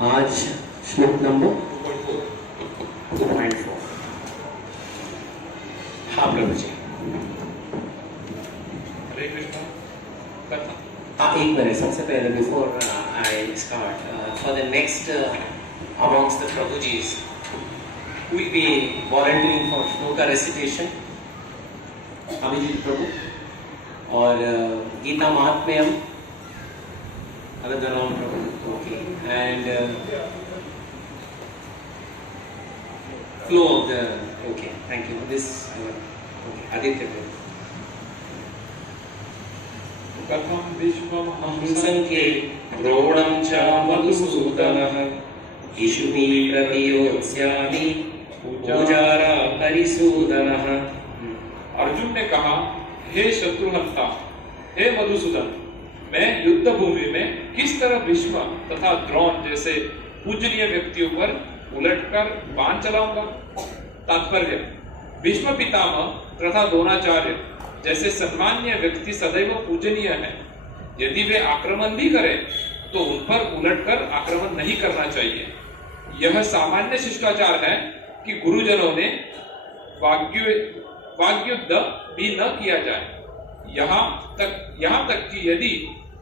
आज श्लोक नंबर 2.4। हाँ प्रभु जी। हरे कृष्ण कथा। एक मिनट, सबसे पहले before I start, for the next amongst the Prabhujis who will be volunteering for shloka recitation, Abhijit Prabhu और गीता महात्म्यम अगदराम Prabhu, okay, and flow of the, okay, thank you, this, okay, Aditya प्रभु। कथम विश्वम हंसं के द्रोणं च मधुसूदनः इषुमि प्रतियोत्स्यामि पूजारा परिसूदनः। अर्जुन ने कहा, हे शत्रुहंता, हे मधुसूदन, मैं युद्ध भूमि में किस तरह भीष्म तथा द्रोण जैसे पूजनीय व्यक्तियों पर उलटकर बाण चलाऊंगा। तात्पर्य, भीष्म पितामह तथा द्रोणाचार्य जैसे सम्मान्य व्यक्ति सदैव पूजनीय है। यदि वे आक्रमण भी करें तो उन पर उलटकर आक्रमण नहीं करना चाहिए। यह सामान्य शिष्टाचार है कि गुरुजनों ने वाग्युद्ध भी न किया जाए। यहाँ तक कि यदि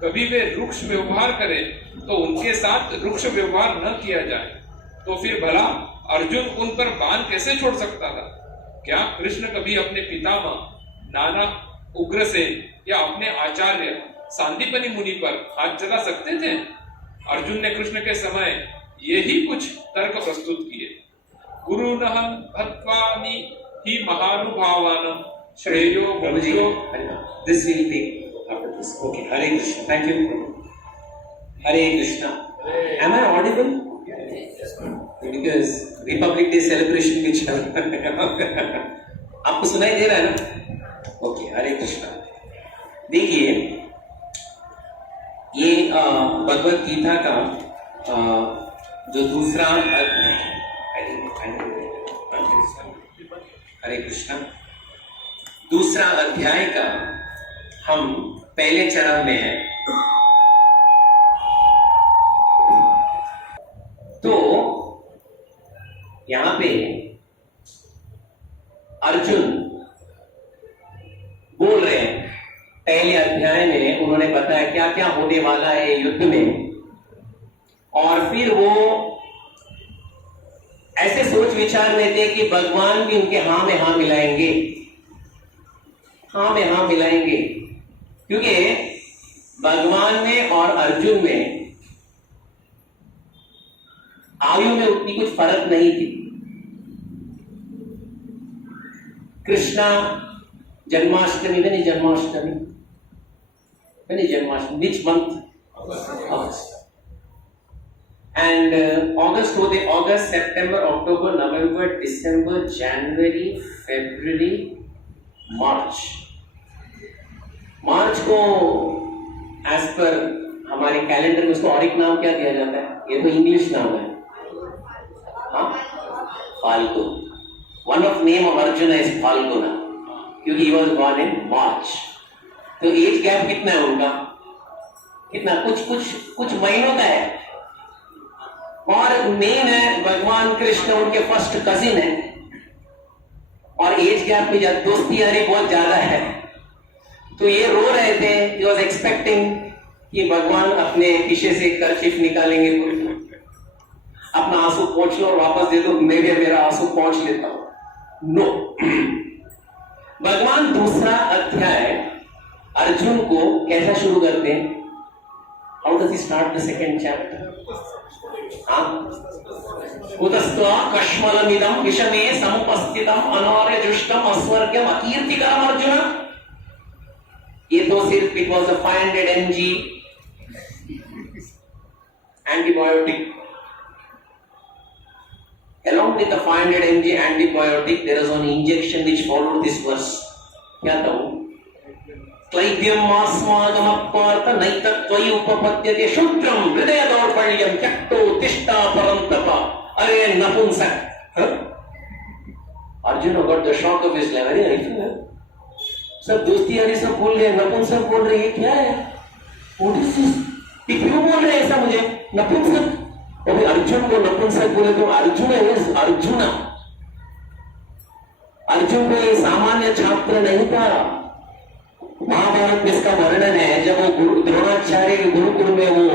कभी वे रुक्ष व्यवहार करें तो उनके साथ रुक्ष व्यवहार न किया जाए। तो फिर भला अर्जुन उन पर बाण कैसे छोड़ सकता था? क्या कृष्ण कभी अपने पितामह नाना उग्रसेन या अपने आचार्य सांदीपनि मुनि पर हाथ चला सकते थे? अर्जुन ने कृष्ण के समय यही कुछ तर्क प्रस्तुत किए। गुरुनहं हत्वामि हि महानुभावानां श्रेयो प्रभुजो, this will be after this, okay, Hare Krishna, thank you Prabhu. Hare Krishna, am I audible? Yes, because Republic Day celebration भी चल रहा है। आपको सुनाई दे रहा है ना? ओके, हरे कृष्णा। देखिए, ये भगवत गीता का जो दूसरा हरे कृष्णा, दूसरा अध्याय का हम पहले चरण में हैं। तो यहां पे अर्जुन बोल रहे हैं, पहले अध्याय में उन्होंने बताया क्या क्या होने वाला है युद्ध में, और फिर वो ऐसे सोच विचार में थे कि भगवान भी उनके हाँ में हाँ मिलाएंगे, हाँ में हाँ मिलाएंगे, क्योंकि भगवान में और अर्जुन में आयु में उतनी कुछ फर्क नहीं थी। कृष्णा जन्माष्टमी, नहीं जन्माष्टमी, नहीं Janmashtami, which month? August. And August होते August, September, October, November, December, January, February, March. मार्च को एज पर हमारे कैलेंडर में उसको और एक नाम क्या दिया जाता है? ये तो इंग्लिश नाम है, हाँ, Phalgun. One of name of Arjuna is Falguna, क्योंकि he was born in March। तो एज गैप कितना है उनका? कितना? कुछ महीनों का है। और मेन है भगवान कृष्ण उनके फर्स्ट कजिन है, और एज गैप में दोस्ती यारी बहुत ज्यादा है। तो ये रो रहे थे, he was expecting कि भगवान अपने पीछे से कर्चिफ निकालेंगे, अपना आंसू पोंछ लो और वापस दे दो, मैं भी मेरा आंसू पोंछ लेता हूं। नो, भगवान दूसरा अध्याय अर्जुन को कैसा शुरू करते हैं? How does he start the second chapter? उतस्त्वा कश्मलमिदं विषमे समुपस्थितम् अनार्यजुष्टम् अस्वर्ग्यम् अकीर्तिकरम् अर्जुन। ये तो सिर्फ it was a 500 mg antibiotic. Along with the 500 mg antibiotic, there is one injection which followed this verse. क्या था वो? क्लैब्यम मास्मागमपार्थ नैतत्वयि उपपद्यते शूद्रम हृदय दौर्बल्यम त्यक्तो तिष्ठा परंतप। अरे नपुंसक, Arjun got the shock of his life. अरे सब दोस्ती यारी सब बोल रहे हैं, नपुंसक बोल रहे हैं, ये क्या है? What is this? ये क्यों बोल रहे हैं ऐसा मुझे? नपुंसक तो भी अर्जुन को नपुंसक बोले तो अर्जुन इज अर्जुन। अर्जुन कोई सामान्य छात्र नहीं था। महाभारत में इसका वर्णन है, जब वो द्रोणाचार्य के गुरुकुल में वो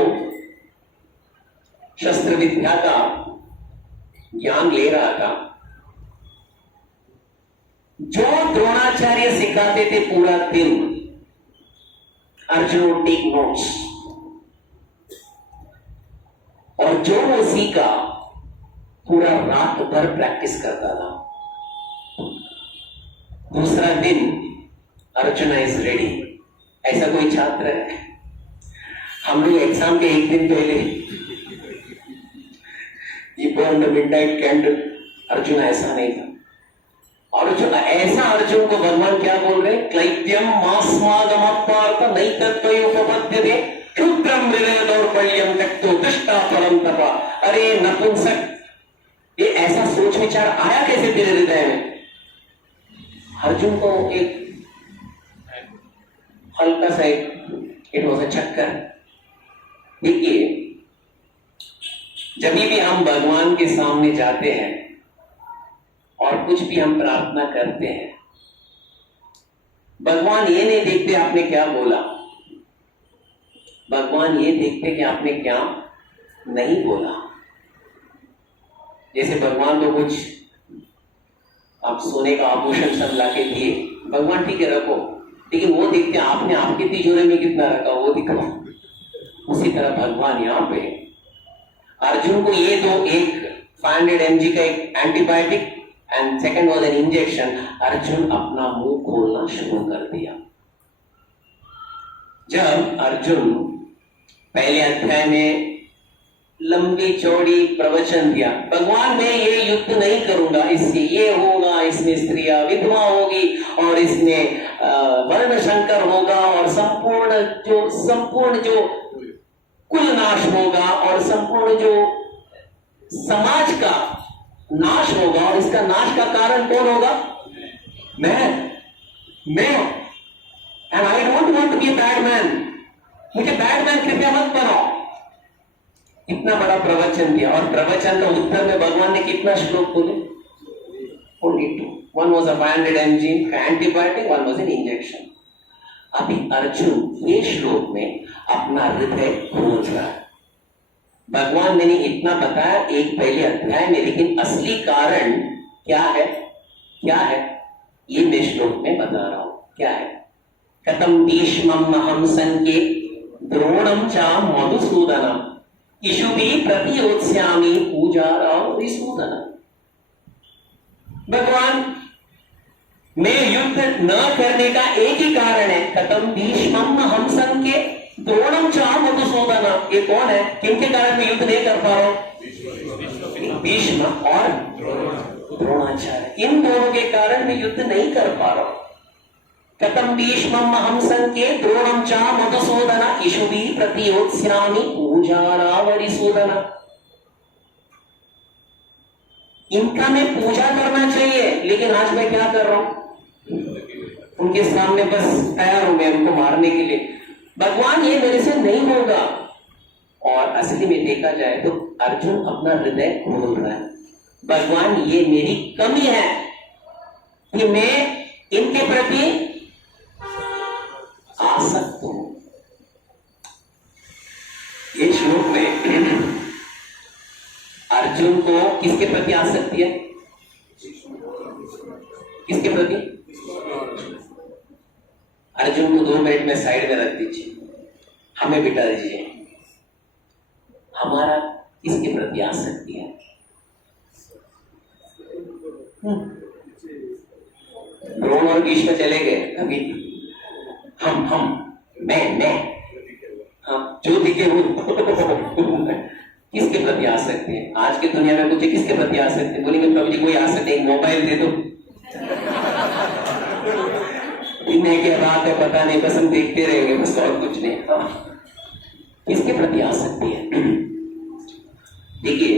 शस्त्र विद्या का ज्ञान ले रहा था, जो द्रोणाचार्य सिखाते थे पूरा दिन अर्जुन वो टेक नोट्स, और जो वो सीखा पूरा रात भर प्रैक्टिस करता था। दूसरा दिन अर्जुन इज रेडी। ऐसा कोई छात्र है? हम लोग एग्जाम के एक दिन पहले ये burn the midnight candle, Arjun ऐसा नहीं था। अर्जुन ऐसा, अर्जुन को भगवान क्या बोल रहे? क्लैत्यम मास्मागमपार्थ नैतत्वयोपपद्यते क्षुद्रम हृदय दौर्बल्यम त्यक्तो दृष्टा परम तपा। अरे नपुंसक, ये ऐसा सोच विचार आया कैसे तेरे हृदय में? अर्जुन को एक हल्का सा इट वॉज अ चक्कर। देखिए, जब भी हम भगवान के सामने जाते हैं और कुछ भी हम प्रार्थना करते हैं, भगवान ये नहीं देखते आपने क्या बोला, भगवान ये देखते कि आपने क्या नहीं बोला। जैसे भगवान को कुछ आप सोने का आभूषण सब ला के दिए, भगवान ठीक है रखो, लेकिन वो देखते आपने आपके तिजोरे में कितना रखा वो दिखाओ। उसी तरह भगवान यहाँ पे अर्जुन को ये दो, एक 500 mg का एक antibiotic and second was an injection. Arjun अपना मुंह खोलना शुरू कर दिया। जब अर्जुन पहले अध्याय में लंबी चौड़ी प्रवचन दिया, भगवान मैं ये युद्ध नहीं करूंगा, इससे ये होगा, इसमें स्त्रियां विधवा होगी और इसमें वर्ण संकर होगा और संपूर्ण जो कुल नाश होगा और संपूर्ण जो समाज का नाश होगा, और इसका नाश का कारण कौन होगा? मैं and I don't want to be a bad man. मुझे बैड मैन कृपया मत बनाओ। इतना बड़ा प्रवचन दिया, और प्रवचन का उत्तर में भगवान ने कितना श्लोक बोले? Only 2। One was a 500 mg का antibiotic, one was an injection. अभी अर्जुन ये श्लोक में अपना हृदय खोल रहा है। भगवान मैंने इतना बताया एक पहले अध्याय में, लेकिन असली कारण क्या है? क्या है ये मैं श्लोक में बता रहा हूं। क्या है? कथम भीष्मं महं संके द्रोणं च मधुसूदनम् इषुभि प्रतियोत्स्यामि पूजाराव रिसूदनम्। भगवान मैं युद्ध न करने का एक ही कारण है, कथम भीष्मं महं संके द्रोणं च मधुसूदनम्। ये कौन है? किनके कारण मैं युद्ध नहीं कर पा रहा हूं? भीष्म और द्रोणाचार्य, इन दोनों के कारण मैं युद्ध नहीं कर पा रहा हूं। कथम भीष्मं महं संके द्रोणं च मधुसूदनम् इषुभि प्रतियोत्स्यामि पूजाराव रिसूदनम्। इनका मैं पूजा करना चाहिए, लेकिन आज मैं क्या कर रहा हूं? उनके सामने बस तैयार हूं मैं उनको मारने के लिए। भगवान ये मेरे से नहीं होगा। और असली में देखा जाए तो अर्जुन अपना हृदय खोल रहा है। भगवान ये मेरी कमी है कि मैं इनके प्रति आसक्त हूं। ये श्लोक में अर्जुन को किसके प्रति आसक्ति है? किसके प्रति? अर्जुन को 2 मिनट में साइड में रख दीजिए, हमें बिठा दीजिए। हमारा किसके प्रति आसक्ति है? द्रोण और भीष्म चले गए, अभी मैं हम जो दिखे वो किसके प्रति आसक्ति है? आज की दुनिया में पूछे किसके प्रति आसक्ति है? बोलेंगे प्रभु जी कोई आसक्ति नहीं, मोबाइल दे दो। दिन है क्या रात है पता नहीं, बस हम देखते रहेंगे, बस और कुछ नहीं। किसके प्रति आसक्ति है? देखिए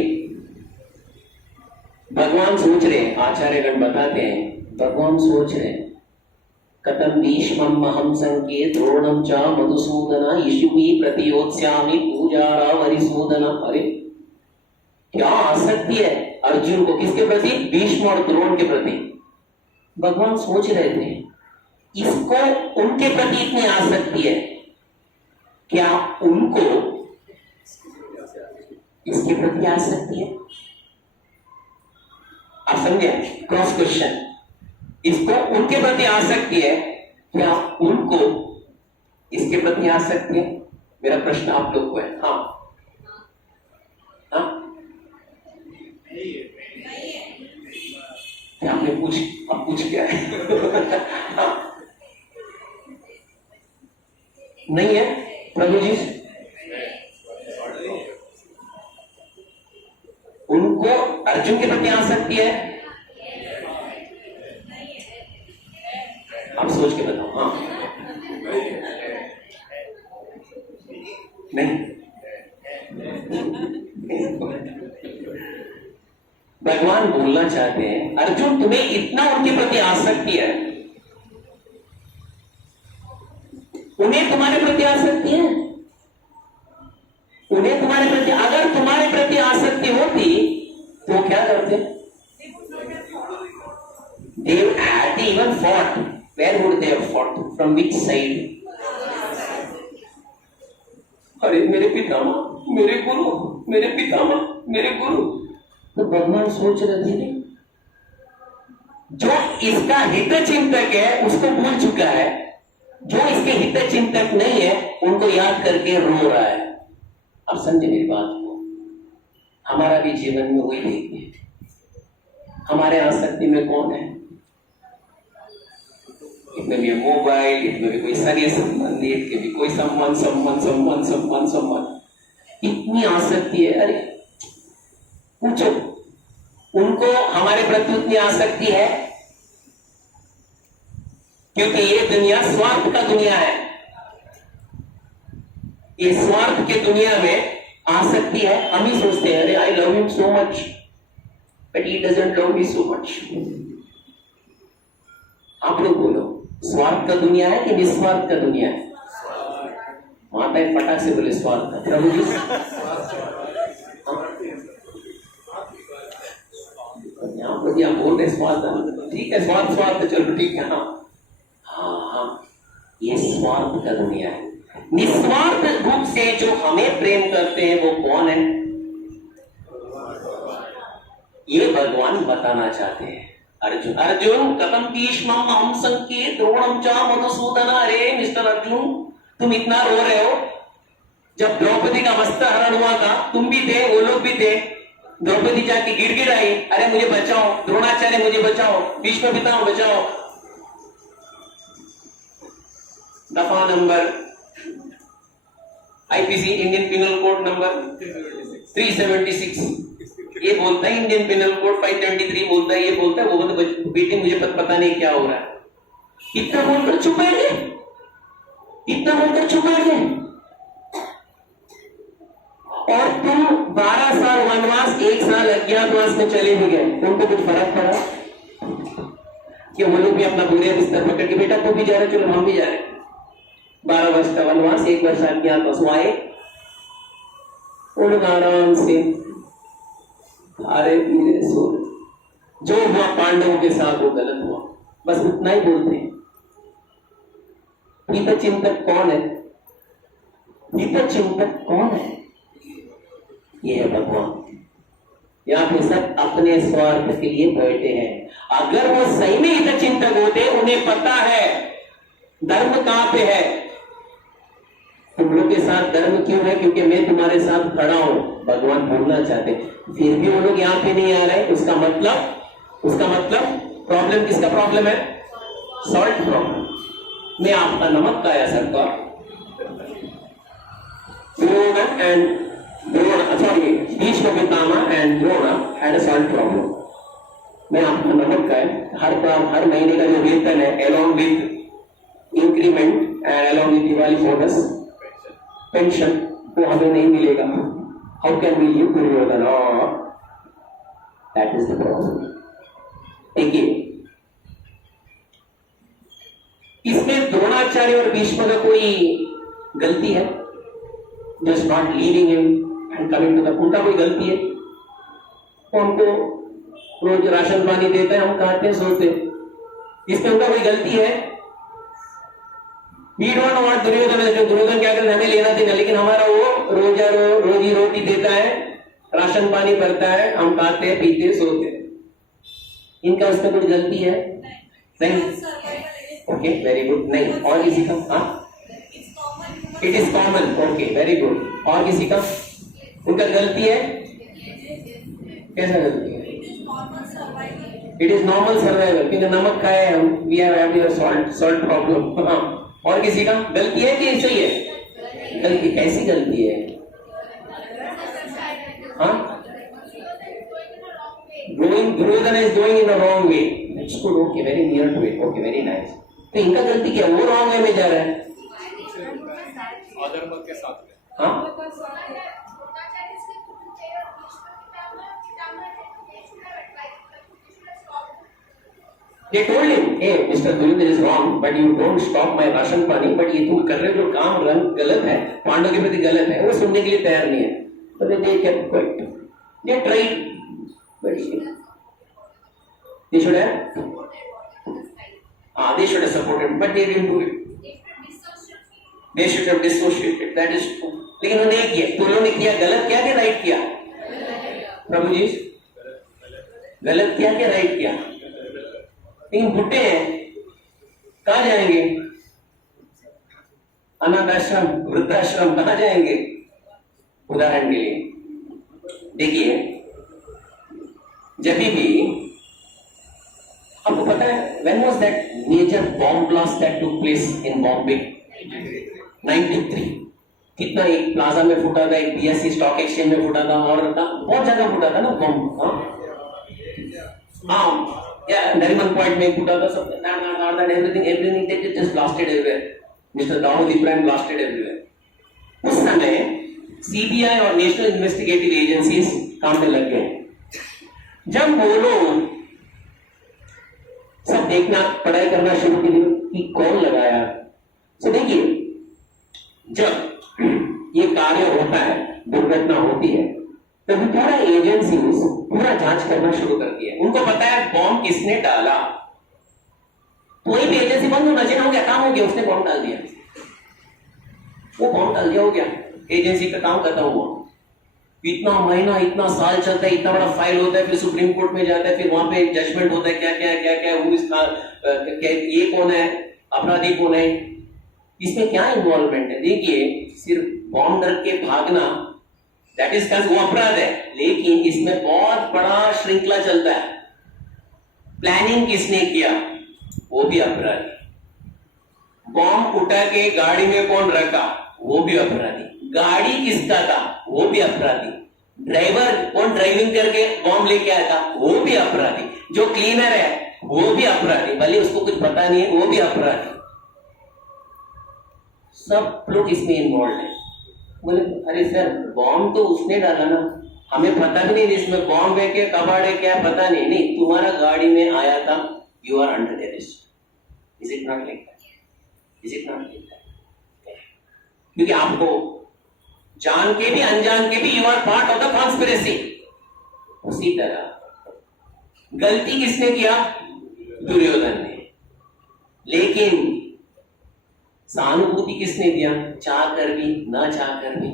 भगवान सोच रहे हैं, आचार्यगण बताते हैं, भगवान सोच रहे हैं कथम भीष्मं महं संके द्रोणं च मधुसूदनम् इषुभि प्रतियोत्स्यामि पूजाराव रिसूदनम्। अरे आसक्ति है अर्जुन को, किसके प्रति? भीष्म और द्रोण के प्रति। भगवान सोच रहे थे इसको उनके प्रति इतनी आसक्ति है, क्या उनको इसके प्रति आसक्ति है? आप समझे? Cross question. इसको उनके प्रति आसक्ति है, क्या उनको इसके प्रति आसक्ति है? मेरा प्रश्न आप लोग को है। हाँ हाँ, क्या आपने पूछ क्या है? हाँ? नहीं है प्रभु जी? उनको अर्जुन के प्रति आसक्ति है? आप सोच के बताओ। हाँ नहीं, भगवान बोलना चाहते हैं अर्जुन तुम्हें इतना उनके प्रति आसक्ति है, उन्हें तुम्हारे प्रति आसक्ति है, उन्हें तुम्हारे प्रति, अगर तुम्हारे प्रति आसक्ति होती तो क्या करते? They had even fought. Where would they have fought? From which side? अरे मेरे पितामह, मेरे गुरु, मेरे पितामह, मेरे गुरु। तो भगवान सोच रहे थे जो इसका हित चिंतक है उसको भूल चुका है, जो इसके हित चिंतक नहीं है उनको याद करके रो रहा है। आप समझे मेरी बात को? हमारा भी जीवन में वही देखिए, हमारे आसक्ति में कौन है? इसमें भी मोबाइल, इसमें भी कोई सगे संबंधी, इसके भी कोई सम्मान। इतनी आसक्ति है। अरे पूछो उनको हमारे प्रति उतनी आसक्ति है? क्योंकि ये दुनिया स्वार्थ का दुनिया है। ये स्वार्थ के दुनिया में आसक्ति है। हम ही सोचते हैं अरे I love him so much but he doesn't love me so much. आप लोग बोलो, स्वार्थ का दुनिया है कि निस्वार्थ का दुनिया है? माता है फटाक से बोले स्वार्थ का। प्रभु जी यहाँ बोल रहे स्वार्थ, ठीक है, स्वार्थ चलो ठीक है। हाँ, ये स्वार्थ का दुनिया है। निस्वार्थ रूप से जो हमें प्रेम करते हैं वो कौन है? ये भगवान बताना चाहते हैं। अर्जुन कथम भीष्मम अहम संके द्रोणम च मधुसूदन। अरे मिस्टर अर्जुन, तुम इतना रो रहे हो। जब द्रौपदी का वस्त्रहरण हुआ था तुम भी थे, वो लोग भी थे। द्रौपदी जाके गिड़गिड़ाई, अरे मुझे बचाओ, द्रोणाचार्य मुझे बचाओ, भीष्म पितामह बचाओ। दफा number IPC Indian penal code number 376 ये बोलता है, इंडियन पिनल कोड 523 बोलता है, ये बोलता है, वो बोलता बेटी मुझे पता नहीं क्या हो रहा है। इतना बोलकर चुप बैठ गए, इतना बोलकर चुप बैठ गए। और तुम 12 साल वनवास, 1 साल अज्ञातवास में चले भी गए, उनको कुछ फर्क पड़ा कि वो लोग भी अपना बुरे बिस्तर पकड़ के बेटा तू भी जा रहे, चलो हम भी जा रहे। 12 वर्ष का वनवास, 1 वर्ष अज्ञातवास आए, वो लोग आराम से अरे धीरे सो। जो हुआ पांडवों के साथ वो गलत हुआ, बस उतना ही बोलते हैं। हित चिंतक कौन है? हित चिंतक कौन है? ये है भगवान। यहाँ पे सब अपने स्वार्थ के लिए बैठे हैं। अगर वो सही में हित चिंतक होते, उन्हें पता है धर्म कहां पे है। तुम लोग के साथ धर्म क्यों है? क्योंकि मैं तुम्हारे साथ खड़ा हूं, भगवान बोलना चाहते। फिर भी वो लोग यहाँ पे नहीं आ रहे, उसका मतलब प्रॉब्लम किसका प्रॉब्लम है? Salt problem. मैं आपका नमक का है सरकार। Bhishma Pitamah and Drona had a salt problem. मैं आपका नमक का है। हर महीने का जो वेतन है along with increment and along with Diwali bonus pension वो हमें नहीं मिलेगा। How can we live Duryodhan? That is the problem. देखिए इसमें द्रोणाचार्य और भीष्म का कोई गलती है? Just not leaving him and coming to the, उनका कोई गलती है? वो हमको रोज राशन पानी देता है, हम खाते हैं सोते हैं, इसमें उनका कोई गलती है? We don't want दुर्योधन, जो दुर्योधन क्या करते, हमें लेना देना, लेकिन हमारा वो रोजी रोटी देता है, राशन पानी भरता है, हम खाते हैं पीते हैं सोते हैं, इनका उसमें कुछ गलती है? नहीं। Okay, very good. नहीं, और किसी का? हाँ, it is common. Okay, very good. और किसी का? उनका गलती है? कैसा गलती है? इट इज नॉर्मल सर्वाइवल, क्योंकि नमक खाए हम, वी हैव सॉल्ट प्रॉब्लम। और किसी का गलती है कि सही है? गलती। कैसी गलती है? हाँ, Duryodhan is going in a wrong way. That's good. Okay, very near to it. Okay, very nice. तो इनका गलती क्या? वो रॉन्ग वे में जा रहा है, अधर्म के साथ में। हाँ, They told him, hey, Mr. Duryodhan is wrong, but you don't stop my ration पानी, but ये तुम कर रहे हो जो काम गलत है, पांडव के प्रति गलत है, वो सुनने के लिए तैयार नहीं है। तो they kept quiet. They tried, but they should have, they should have supported, but they didn't do it. They should have dissociated. That is true. लेकिन उन्होंने किया, तो उन्होंने किया गलत क्या कि राइट किया? प्रभु जी, गलत किया कि राइट किया? लेकिन बुड्ढे हैं, कहां जाएंगे? अनाथ आश्रम, वृद्धाश्रम, कहां जाएंगे? उदाहरण के लिए देखिए, जब भी आपको पता है, when was that major bomb blast that took place in Bombay? 93। कितना एक प्लाजा में फूटा था, एक BSE स्टॉक एक्सचेंज में फूटा था, और बहुत जगह फूटा था ना बम। हाँ, नरीमन पॉइंट में फूटा था, सब everything that just blasted everywhere. Mr. Dawood Ibrahim blasted everywhere. उस समय CBI और नेशनल इन्वेस्टिगेटिव एजेंसीज काम में लग गए। जब वो लोग सब देखना, पढ़ाई करना शुरू की कि कौन लगाया, तो देखिए, जब ये कार्य होता है, दुर्घटना होती है, तभी पूरा एजेंसी पूरा जांच करना शुरू करती है। उनको पता है बॉम्ब किसने डाला, कोई भी एजेंसी बंद होना चाहिए, हो गया, काम हो गया, उसने बॉम्ब डाल दिया, वो बॉम्ब डाल दिया, हो गया, एजेंसी का काम खत्म हुआ। इतना महीना, इतना साल चलता है, इतना बड़ा फाइल होता है, फिर सुप्रीम कोर्ट में जाता है, फिर वहां पे जजमेंट होता है, क्या क्या क्या क्या ये कौन है, अपराधी कौन है, इसमें क्या इन्वॉल्वमेंट है? देखिए, सिर्फ बॉम्ब डर के भागना, दैट इज वो अपराध है, लेकिन इसमें बहुत बड़ा श्रृंखला चलता है। प्लानिंग किसने किया, वो भी अपराधी। बॉम्ब उठा के गाड़ी में कौन रखा, वो भी अपराधी। गाड़ी किसका था, वो भी अपराधी। ड्राइवर कौन ड्राइविंग करके बॉम्ब लेके आया था, वो भी अपराधी। जो क्लीनर है, वो भी अपराधी, भले उसको कुछ पता नहीं है, वो भी अपराधी। सब लोग इसमें इन्वॉल्व है। बोले, अरे सर, बॉम्ब तो उसने डाला ना, हमें पता भी नहीं इसमें बॉम्ब है क्या, कबाड़ है क्या, पता नहीं। नहीं, तुम्हारा गाड़ी में आया था, you are under arrest. Is it not like that? Is it not like that? क्योंकि आपको जान के भी अनजान के भी you are part of the conspiracy. उसी तरह गलती किसने किया? दुर्योधन ने। लेकिन सहानुभूति किसने दिया? चाह कर भी, ना चाह कर भी।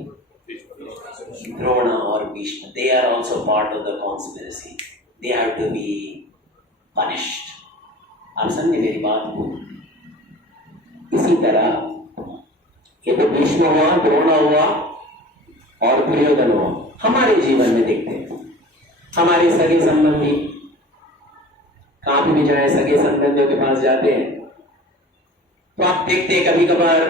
द्रोण और Bhishma, they are also part of the conspiracy. They have to be punished. आप समझे मेरी बात को? इसी तरह ये तो भीष्म हुआ, द्रोण हुआ और दुर्योधन हुआ। हमारे जीवन में देखते हैं, हमारे सगे संबंधी कहां भी जाए, सगे संबंधियों के पास जाते हैं तो आप देखते हैं कभी कभार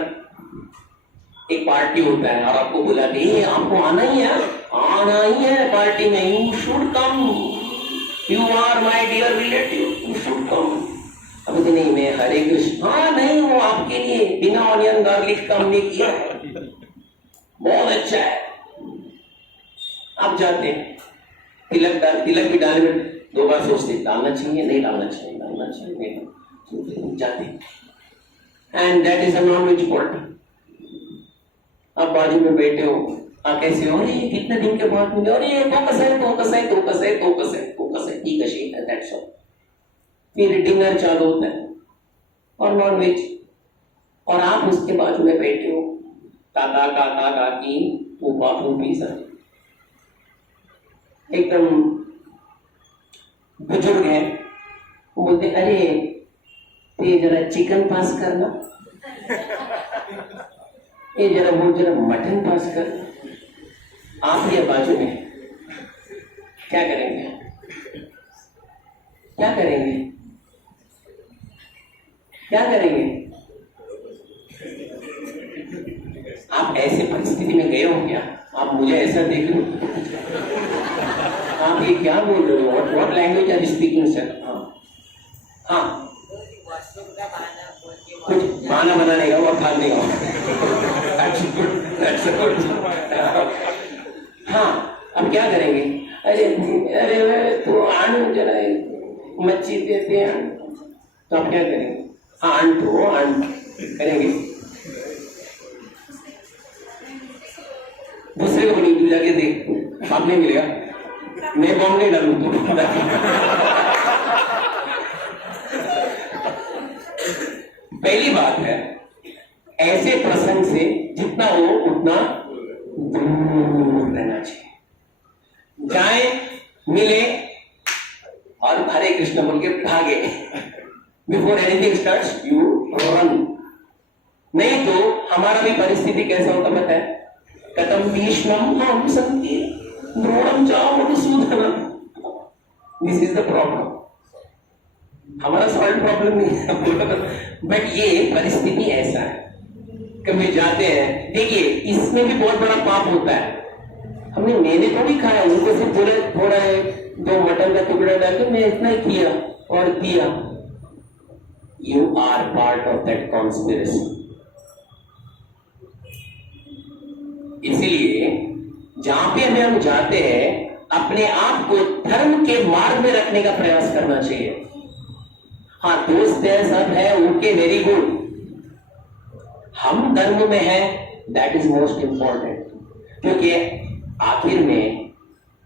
एक पार्टी होता है और आपको बुलाते हैं, आपको आना ही है पार्टी में, you should come, you are my dear relative, you should come. अब नहीं, मैं हरे कृष्ण, हाँ नहीं, वो आपके लिए बिना ऑनियन गार्लिक का हमने किया है, बहुत अच्छा है। आप जाते हैं, तिलक भी डालने में 2 बार सोचते, डालना चाहिए नहीं डालना चाहिए, डालना चाहिए नहीं, जाते। And that is a non veg party. आप बाजू में बैठे हो, कैसे हो? अरे ये कितने दिन के बाद मिले, अरे ये तो कस है, ठीक है शेख है, दैट्स ऑल। फिर डिनर चालू होता है और नॉन वेज, और आप उसके बाजू में बैठे हो, दादा काका काकी फूफा फूफी सब एकदम बुजुर्ग है, वो बोलते अरे तो ये जरा चिकन पास करना, ये जरा वो जरा मटन पास करना। आप ये बाजू में क्या करेंगे? क्या करेंगे? क्या करेंगे? आप ऐसे परिस्थिति में गए हो क्या? आप मुझे ऐसा देख लो, आप ये क्या बोल रहे हो? What language are you speaking sir? हाँ कुछ बहाना बनाने का और खाने का। हाँ अब क्या करेंगे? अरे अरे तो आन जरा मच्छी देते हैं, तो आप क्या करेंगे? हाँ आन करेंगे। दूसरे को बोलिए तू जाके देख, बाप नहीं मिलेगा, मैं बॉम्ब नहीं डालू तो। पहली बात है ऐसे प्रसंग से जितना हो उतना दूर रहना चाहिए। जाए मिले और हरे कृष्ण बोल के भागे, before anything starts you run. नहीं तो हमारा भी परिस्थिति कैसा होता पता है? कथम भीष्मम हम संति द्रोणम च मधुसूदनम। This is the problem. हमारा सॉल्व प्रॉब्लम नहीं है, बट ये परिस्थिति ऐसा है। कभी जाते हैं, देखिए इसमें भी बहुत बड़ा पाप होता है। हमने मैंने तो भी खाया, उनको सिर्फ थोड़ा दो मटन का टुकड़ा डाल के मैं इतना ही किया और दिया। You are part of that conspiracy. इसीलिए जहां पे हम जाते हैं अपने आप को धर्म के मार्ग में रखने का प्रयास करना चाहिए। हाँ दोस्त है, सब है, उनके वेरी गुड, हम धर्म में हैं, दैट इज मोस्ट इंपॉर्टेंट। क्योंकि आखिर में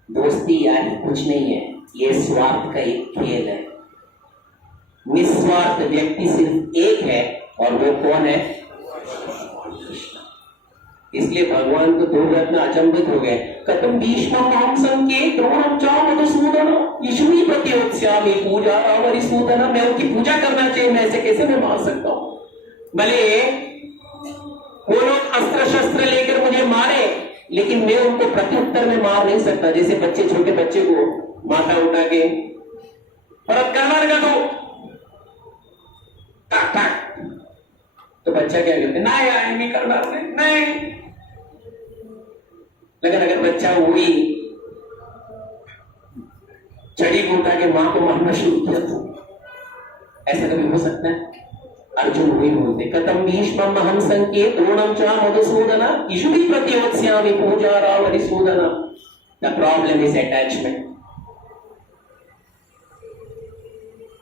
दोस्ती यारी कुछ नहीं है, ये स्वार्थ का एक खेल है। निस्वार्थ व्यक्ति सिर्फ एक है और वो कौन है? इसलिए भगवान को दो बात में अचंभित हो गए। कथम भीष्मम हम संके द्रोणम च मधुसूदन ईश्वरी प्रतियोत्स्यामि पूजा मधुसूदन। मैं उनकी पूजा करना चाहिए, मैं ऐसे कैसे मैं मार सकता हूं? भले वो लोग अस्त्र शस्त्र लेकर मुझे मारे, लेकिन मैं उनको प्रत्युत्तर में मार नहीं सकता। जैसे बच्चे, छोटे बच्चे को माथा उठा के परत करना लगा तो टाक टाक, तो बच्चा क्या कहते? नहीं करना नहीं। लेकिन अगर बच्चा वही छड़ी को उठा के मां को मारना शुरू किया तो ऐसा कभी हो सकता है? अर्जुन वही बोलते, कथम भीष्मम हम संके द्रोणम च मधुसूदन ईश्वरी प्रतियोत्स्यामि पूजा राम हरिसूदन। The problem is attachment.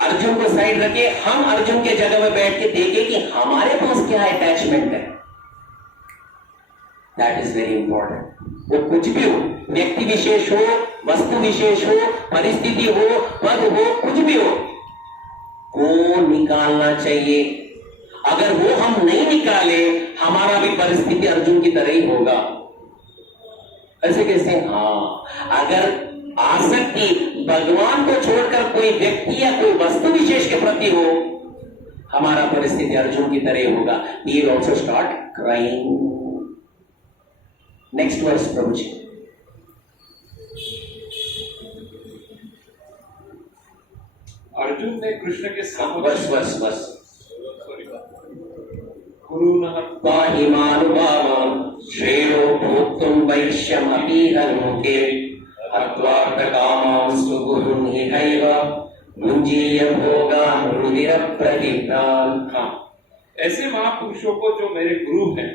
Arjun को साइड रखे, हम अर्जुन के जगह में बैठ के देखें कि हमारे पास क्या अटैचमेंट है। That is very important. वो कुछ भी हो, व्यक्ति विशेष हो, वस्तु विशेष हो, परिस्थिति हो, पद हो, कुछ भी हो, वो निकालना चाहिए। अगर वो हम नहीं निकाले, हमारा भी परिस्थिति अर्जुन की तरह ही होगा। ऐसे कैसे? हाँ, अगर आसक्ति भगवान को छोड़कर कोई व्यक्ति या कोई वस्तु विशेष के प्रति हो, हमारा परिस्थिति अर्जुन की तरह होगा। He will also start crying. Next verse Prabhu ji. Arjun ने कृष्ण के बस गुरुनानुभावान श्रेयो भोक्तुम वैश्यमपीह लोके हत्वार्थ कामां सुगुरुं हिहैव भुञ्जीय भोगान् रुधिरप्रतिभ्रान्। हाँ, ऐसे महापुरुषों को जो मेरे गुरु हैं,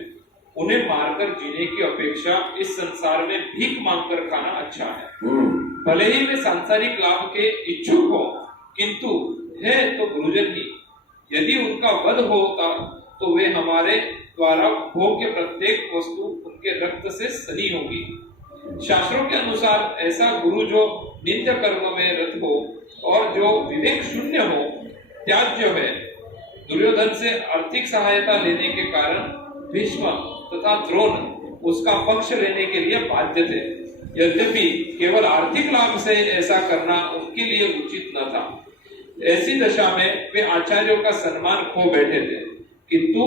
उन्हें मारकर जीने की अपेक्षा इस संसार में भीख मांगकर खाना अच्छा है। भले ही वे सांसारिक लाभ के इच्छुक हो, किंतु है तो गुरुजन ही। यदि उनका वध होता तो वे हमारे द्वारा भोग के प्रत्येक वस्तु उनके रक्त से सनी होगी। शास्त्रों के अनुसार ऐसा गुरु जो नित्य कर्म में रत हो और जो विवेक शून्य हो, त्याज्य है। दुर्योधन से आर्थिक सहायता लेने के कारण भीष्म तथा द्रोण उसका पक्ष लेने के लिए बाध्य थे। यद्यपि केवल आर्थिक लाभ से ऐसा करना उनके लिए उचित न था। ऐसी दशा में वे आचार्यों का सम्मान खो बैठे थे, किंतु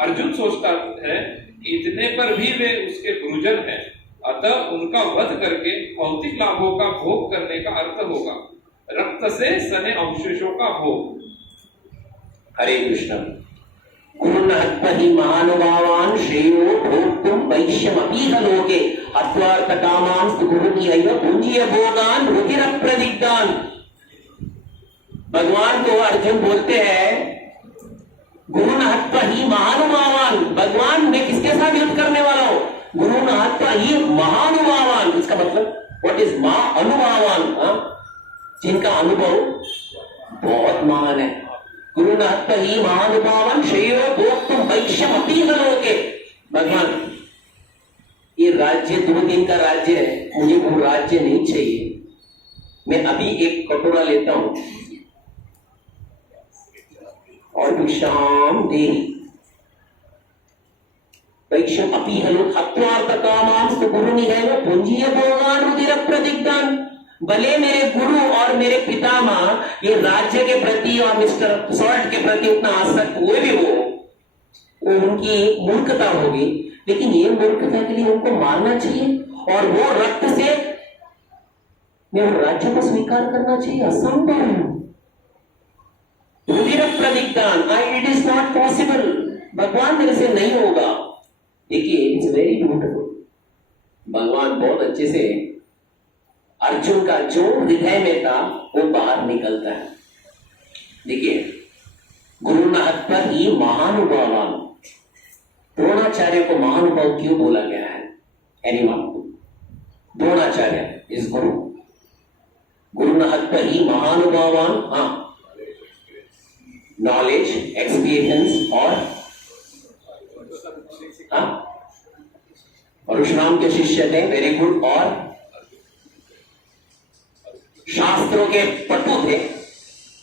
अर्जुन सोचता है कि इतने पर भी वे उसके गुरुजन हैं, अतः उनका वध करके भौतिक लाभों का भोग करने का अर्थ होगा, रक्त से सने अवशेषों का भोग। हरे कृष्ण। गुरुन् हत्वहि महानुभावान् श्रेयो भोक्तुं वैश्यमपीह लोके हत्वार्थकामांस्तु गुरुनियैव भुञ्जीय भोगान् रुधिरप्रदिग्धान्। भगवान को अर्जुन बोलते हैं गुरुन् हत्वहि महानुभावान्, भगवान मैं किसके साथ युद्ध करने वाला हूं? गुरुन् हत्वहि महानुभावान्, इसका मतलब व्हाट इज महानुभावान्? जिनका अनुभव बहुत महान है। गुरुन् हत्वहि महानुभावान् श्रेयो भोक्तुं वैश्यमपीह लोके। भगवान ये राज्य 2 दिन का राज्य है, मुझे वो राज्य नहीं चाहिए। मैं अभी एक कटोरा लेता हूं और भिक्षाम देहि वैश्यमपीह लोके हत्वार्थकामांस्तु गुरुनियैव भुञ्जीय भोगान् रुधिरप्रदिग्धान्। भले मेरे गुरु और मेरे पितामह ये राज्य के प्रति और मिस्टर सॉल्ट के प्रति उतना आसक्त हुए भी वो उनकी मूर्खता होगी, लेकिन ये मूर्खता के लिए उनको मारना चाहिए और वो रक्त से मेरे राज्य को स्वीकार करना चाहिए? असंभव। रुधिर प्रदिग्धान, इट इज नॉट पॉसिबल। भगवान मेरे से नहीं होगा। देखिए इट्स वेरी ब्यूटीफुल। भगवान बहुत अच्छे से अर्जुन का जो हृदय में था वो बाहर निकलता है। देखिए गुरुन् हत्वहि महानुभावान्, द्रोणाचार्य को महानुभाव क्यों बोला गया है? Anyone? Dronacharya is Guru. गुरुन् हत्वहि महानुभावान्, knowledge, experience और परशुराम के शिष्य थे, वेरी गुड, और शास्त्रों के पटु थे।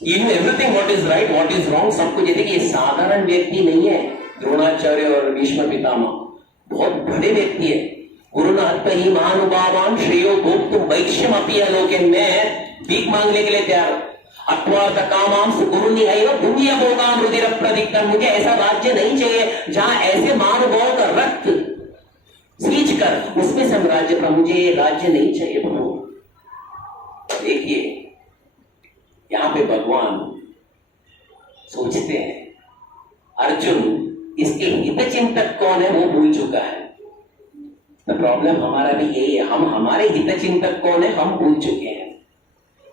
You know everything, what is right, what is wrong, सब कुछ। देखिए ये साधारण व्यक्ति नहीं है द्रोणाचार्य और भीष्म पितामह, बहुत बड़े व्यक्ति है। गुरुन् हत्वहि महानुभावान् श्रेयो भोक्तुं वैश्यमपीह लोके। मैं भीख मांगने के लिए तैयार हूं। हत्वार्थकामांस्तु गुरुनियैव भुञ्जीय भोगान् रुधिरप्रदिग्धान्। मुझे ऐसा राज्य नहीं चाहिए जहां ऐसे महानुभावों का रक्त सींच कर उसमें से राज्य का, मुझे राज्य नहीं चाहिए प्रभु। देखिए यहां पे भगवान सोचते हैं अर्जुन इसके हित चिंतक कौन है वो भूल चुका है। तो प्रॉब्लम हमारा भी यही है, हम हमारे हित चिंतक कौन है हम भूल चुके हैं।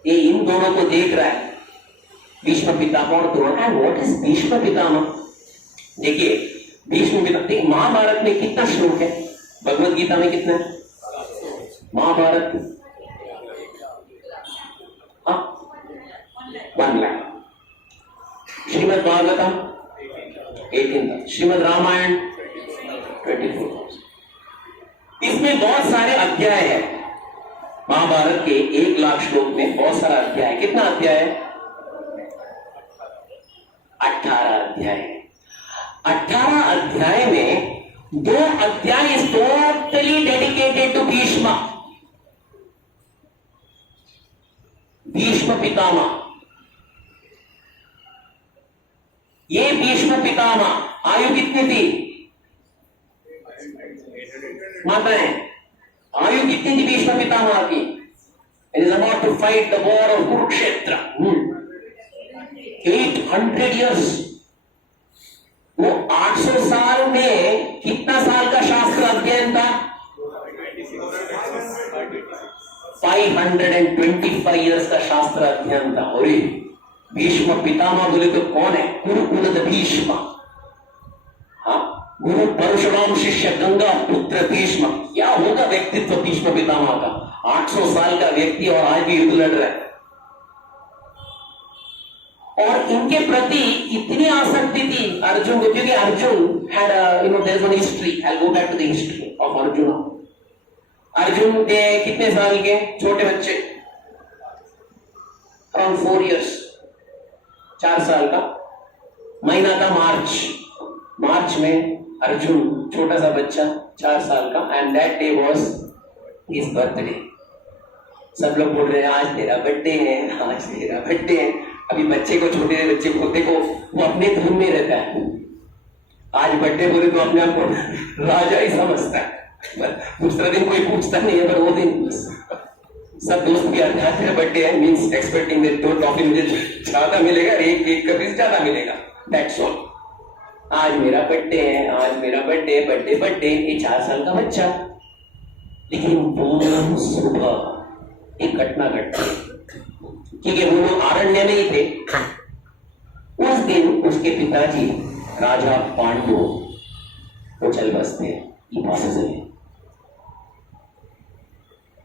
ये इन दोनों को देख रहा है, भीष्म पितामह और Drona. And what is Bhishma Pitamah? देखिए भीष्म पितामह, महाभारत में कितना श्लोक है? भगवद गीता में कितना है? महाभारत 1 लाख, श्रीमद् भागवतम 18,000, श्रीमद् रामायण 24,000। इसमें बहुत सारे अध्याय है। महाभारत के 1 लाख श्लोक में बहुत सारा अध्याय है। कितना अध्याय है? 18 अध्याय। 18 अध्याय में 2 अध्याय is totally dedicated to Bhishma, Bhishma Pitamah. ये भीष्म पितामह आयु कितनी थी माताएं? आयु कितनी थी भीष्म पितामह की? It is about to fight the war of Kurukshetra. 800 years. वो 800 साल में कितना साल का शास्त्र अध्ययन था? 525 इयर्स का शास्त्र अध्ययन था। और भीष्म पितामह बोले तो कौन है? कुरुकुल भीष्म। हाँ, गुरु परशुराम शिष्य गंगा पुत्र भीष्म। क्या होगा व्यक्तित्व भीष्म पितामह का? 800 साल का व्यक्ति और आज भी युद्ध लड़ रहा है। और इनके प्रति इतनी आसक्ति थी अर्जुन को, क्योंकि Arjun had there is one history. I go back to the history of Arjun. Arjun के कितने साल के छोटे बच्चे, अराउंड 4 years, 4 साल का। महीना था मार्च में अर्जुन छोटा सा बच्चा 4 साल का, and that day was his birthday. सब लोग बोल रहे हैं आज तेरा बर्थडे है, आज तेरा बर्थडे है। अभी बच्चे को, छोटे बच्चे को देखो, वो अपने धुन में रहता है। आज बर्थडे बोले तो अपने आप को राजा ही समझता है। दूसरा दिन कोई पूछता नहीं है, पर वो दिन सब दोस्त भी आते हैं, तेरा बर्थडे है मीन्स एक्सपेक्टिंग दैट 2 टॉफी मुझे ज्यादा मिलेगा, एक का पीस ज्यादा मिलेगा, दैट्स ऑल। आज मेरा बर्थडे है, आज मेरा बर्थडे। ये 4 साल का बच्चा। लेकिन वो सुबह एक घटना घटती, क्योंकि वो लोग आरण्य में ही थे। उस दिन उसके पिताजी राजा पांडु को चल बसते हैं,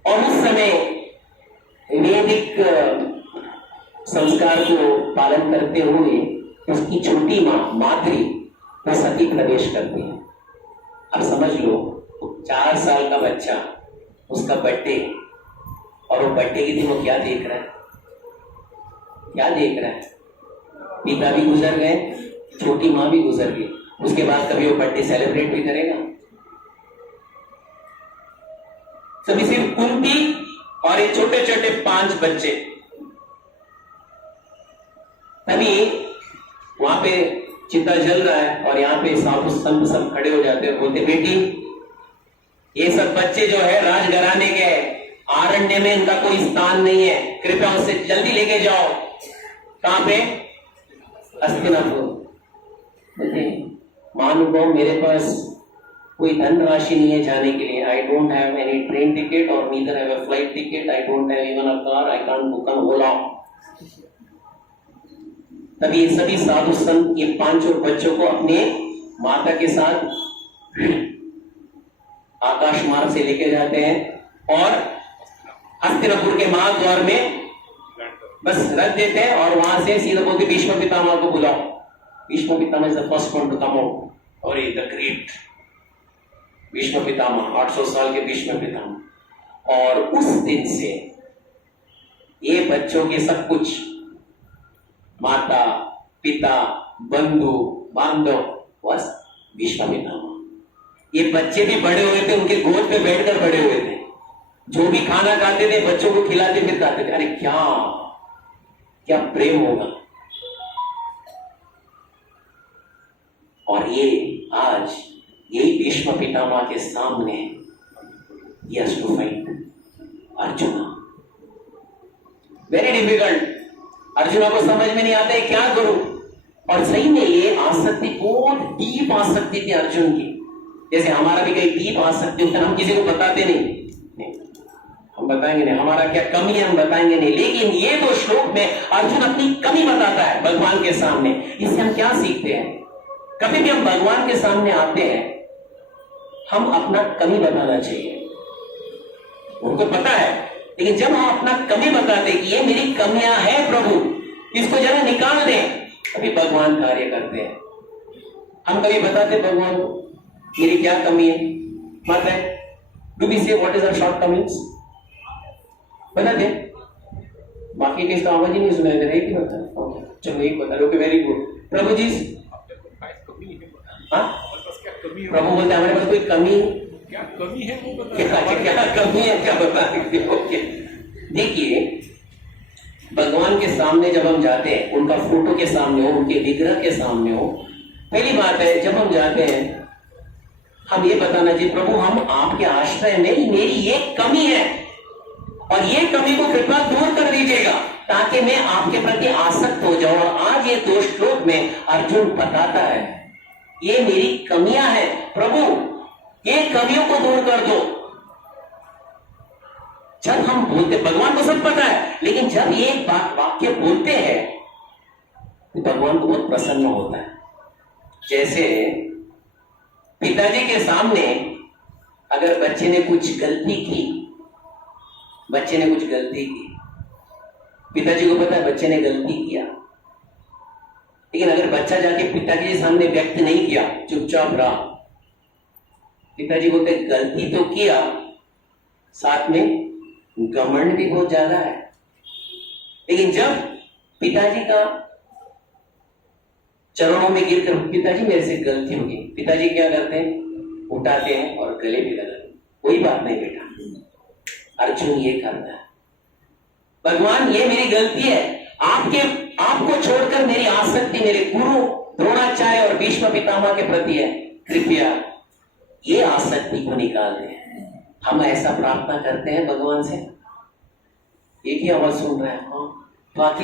और उस समय वैदिक संस्कार को पालन करते हुए उसकी छोटी मां मातृ वो सती प्रवेश करती है। अब समझ लो 4 साल का बच्चा, उसका बर्थडे, और वो बर्थडे के दिन वो क्या देख रहा है, पिता भी गुजर गए, छोटी मां भी गुजर गई, उसके बाद कभी वो बर्थडे सेलिब्रेट भी करेगा? सभी सिर्फ कुंती और ये छोटे छोटे 5 बच्चे। तभी वहां पे चिता जल रहा है और यहाँ पे साधु संत सब खड़े हो जाते हैं, बोलते बेटी ये सब बच्चे जो है राजघराने के आरण्य में इनका कोई स्थान नहीं है, कृपया उसे जल्दी लेके जाओ। कहां पे? हस्तिनापुर। महानुभाव मेरे पास कोई धनराशि नहीं है जाने के लिए। I don't have any train ticket और neither have a flight ticket, I don't have even a car, I can't book an Ola. तभी ये सभी साधु संत ये 5 बच्चों को अपने माता के साथ आकाश मार्ग से लेके जाते हैं और हस्तिनापुर के महाद्वार में बस रख देते हैं, और वहां से सीधा बोलते भीष्म पितामह को बुलाओ। Bhishma Pitamah is the first one to come out, और ये द ग्रेट भीष्म पितामह, 800 साल के भीष्म पितामह। और उस दिन से ये बच्चों के सब कुछ, माता पिता बंधु बांधव, बस भीष्म पितामह। ये बच्चे भी बड़े हुए थे, उनके गोद पे बैठकर बड़े हुए थे, जो भी खाना खाते थे बच्चों को खिलाते फिर खाते थे। अरे क्या प्रेम होगा। और ये आज यही भीष्म पितामह के सामने yes to fight Arjun. Very difficult, Arjun को समझ में नहीं आता है क्या करूं। और सही में ये आसक्ति बहुत डीप आसक्ति थी अर्जुन की, जैसे हमारा भी कई डीप आसक्ति होता है, हम किसी को बताते नहीं, हम बताएंगे नहीं, हमारा क्या कमी है हम बताएंगे नहीं। लेकिन ये 2 श्लोक में अर्जुन अपनी कमी बताता है भगवान के सामने। इससे हम क्या सीखते हैं? कभी भी हम भगवान के सामने आते हैं, हम अपना कमी बताना चाहिए। उनको पता है, लेकिन जब हम अपना कमी बताते कि ये मेरी कमियां हैं प्रभु, इसको जरा निकाल दें, तभी भगवान कार्य करते हैं। हम कभी बताते भगवान को मेरी क्या कमी है? मत है do we say what is our short comings? बता दे, बाकी के इसका आवाज ही नहीं सुनाई दे रहा है कि बता। चलो एक बता, ओके वेरी गुड। प्रभु जी, हाँ प्रभु बोलते हमारे पास कोई कमी, क्या कमी है वो बता। क्या कमी है क्या बता सकते? ओके, देखिए भगवान के सामने जब हम जाते हैं, उनका फोटो के सामने हो, उनके विग्रह के सामने हो, पहली बात है जब हम जाते हैं हम ये बताना चाहिए प्रभु हम आपके आश्रय में, मेरी ये कमी है और ये कमी को कृपया दूर कर दीजिएगा ताकि मैं आपके प्रति आसक्त हो जाऊं। और आज ये 2 श्लोक में अर्जुन बताता है ये मेरी कमियां हैं प्रभु, ये कमियों को दूर कर दो। जब हम बोलते, भगवान को सब पता है, लेकिन जब ये वाक्य बोलते हैं तो भगवान को बहुत प्रसन्न होता है। जैसे पिताजी के सामने अगर बच्चे ने कुछ गलती की, पिताजी को पता है बच्चे ने गलती किया, लेकिन अगर बच्चा जाके पिताजी के सामने व्यक्त नहीं किया, चुपचाप रहा, पिताजी बोलते गलती तो किया, साथ में घमंड भी बहुत ज्यादा है। लेकिन जब पिताजी का चरणों में गिरकर पिताजी मेरे से गलती होगी, पिताजी क्या करते हैं, उठाते हैं और गले भी लगाते हैं, कोई बात नहीं बेटा। अर्जुन ये करता है, भगवान ये मेरी गलती है, आपको छोड़कर मेरी आसक्ति मेरे गुरु द्रोणाचार्य और भीष्म पितामह के प्रति है, कृपया ये आसक्ति को निकाल दें। हम ऐसा प्रार्थना करते हैं भगवान से, एक ही आवाज सुन रहा है, हाँ बाकी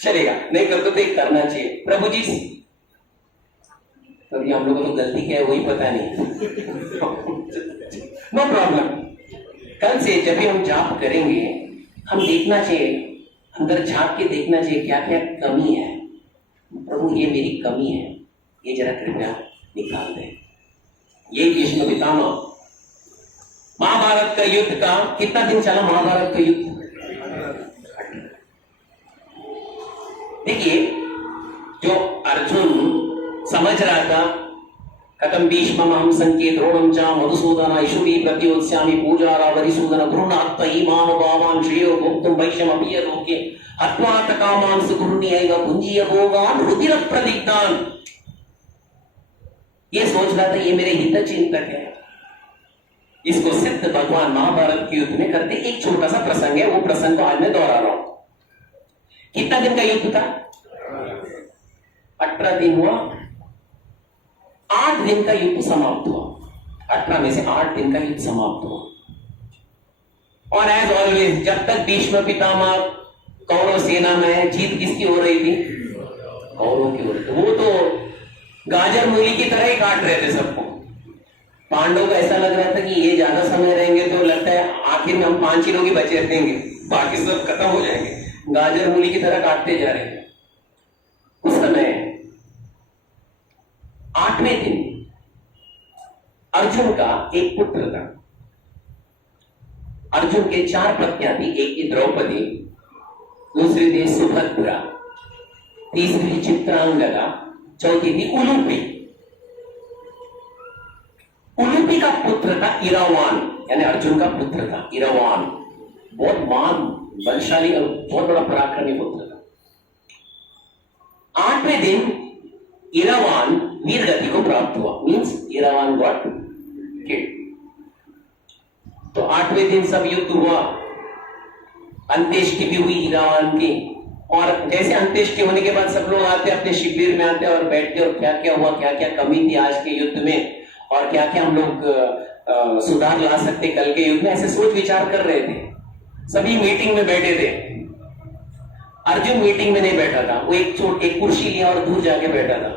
चलेगा, नहीं करते तो एक करना चाहिए, प्रभु जी तभी हम लोगों को तो गलती क्या है वही पता नहीं। नो प्रॉब्लम, कल से जब भी हम जाप करेंगे हम देखना चाहिए, अंदर झांक के देखना चाहिए क्या क्या कमी है, प्रभु ये मेरी कमी है, ये जरा कृपया निकाल दे। ये भीष्म पितामह, महाभारत का युद्ध का कितना दिन चला महाभारत का युद्ध? देखिए, जो अर्जुन समझ रहा था कथम भीष्मं अहं संख्ये द्रोणं च मधुसूदन इषुरी प्रत्योत्स्यामि पूजारा वरिसूदन गृह्णात् महानुभावान् श्रेयो भोक्तुं वैश्यमपि यलोके हत्वा कामान् सुगृह्णीयैव भुञ्जीय भोगान् रुधिरप्रदिग्धान्। ये सोच रहा था ये मेरे हित चिंतक है। इसको सिद्ध भगवान महाभारत के युद्ध में करते। एक छोटा सा प्रसंग है, वो प्रसंग को आज मैं दोहरा रहा हूं। कितना दिन का युद्ध था? 18 दिन हुआ, 8 दिन का युद्ध समाप्त हुआ। 18 में से 8 दिन का युद्ध समाप्त हुआ। और एज ऑलवेज जब तक भीष्म पितामह कौरव सेना में है, जीत किसकी हो रही थी? कौरव की हो रही थी। वो तो गाजर मूली की तरह ही काट रहे थे सबको। पांडवों को ऐसा लग रहा था कि ये ज्यादा समय रहेंगे तो लगता है आखिर में हम 5 ही लोग ही बचे रहेंगे, बाकी सब खत्म हो जाएंगे। गाजर मूली की तरह काटते जा रहे हैं। उस समय 8वें दिन अर्जुन का एक पुत्र था। अर्जुन के 4 पत्नियां थी, एक की द्रौपदी, दूसरी थी सुभद्रा, तीसरी थी चित्रांगदा, चौथी थी उलूपी। उलूपी का पुत्र था इरावान, यानी अर्जुन का पुत्र था इरावान। बहुत महान बलशाली और बहुत बड़ा पराक्रमी पुत्र था। 8वें दिन इरावान वीर गति को प्राप्त हुआ, मीन्स इरावान गॉट किल्ड। तो 8वें दिन सब युद्ध हुआ, अंत्येष्टि भी हुई इरावान की। और जैसे अंत्येष्टि होने के बाद सब लोग आते, अपने शिविर में आते और बैठते और क्या क्या हुआ, क्या क्या कमी थी आज के युद्ध में और क्या क्या हम लोग सुधार ला सकते कल के युद्ध में, ऐसे सोच विचार कर रहे थे। सभी मीटिंग में बैठे थे। अर्जुन मीटिंग में नहीं बैठा था, वो एक कुर्सी लिया और दूर जाके बैठा था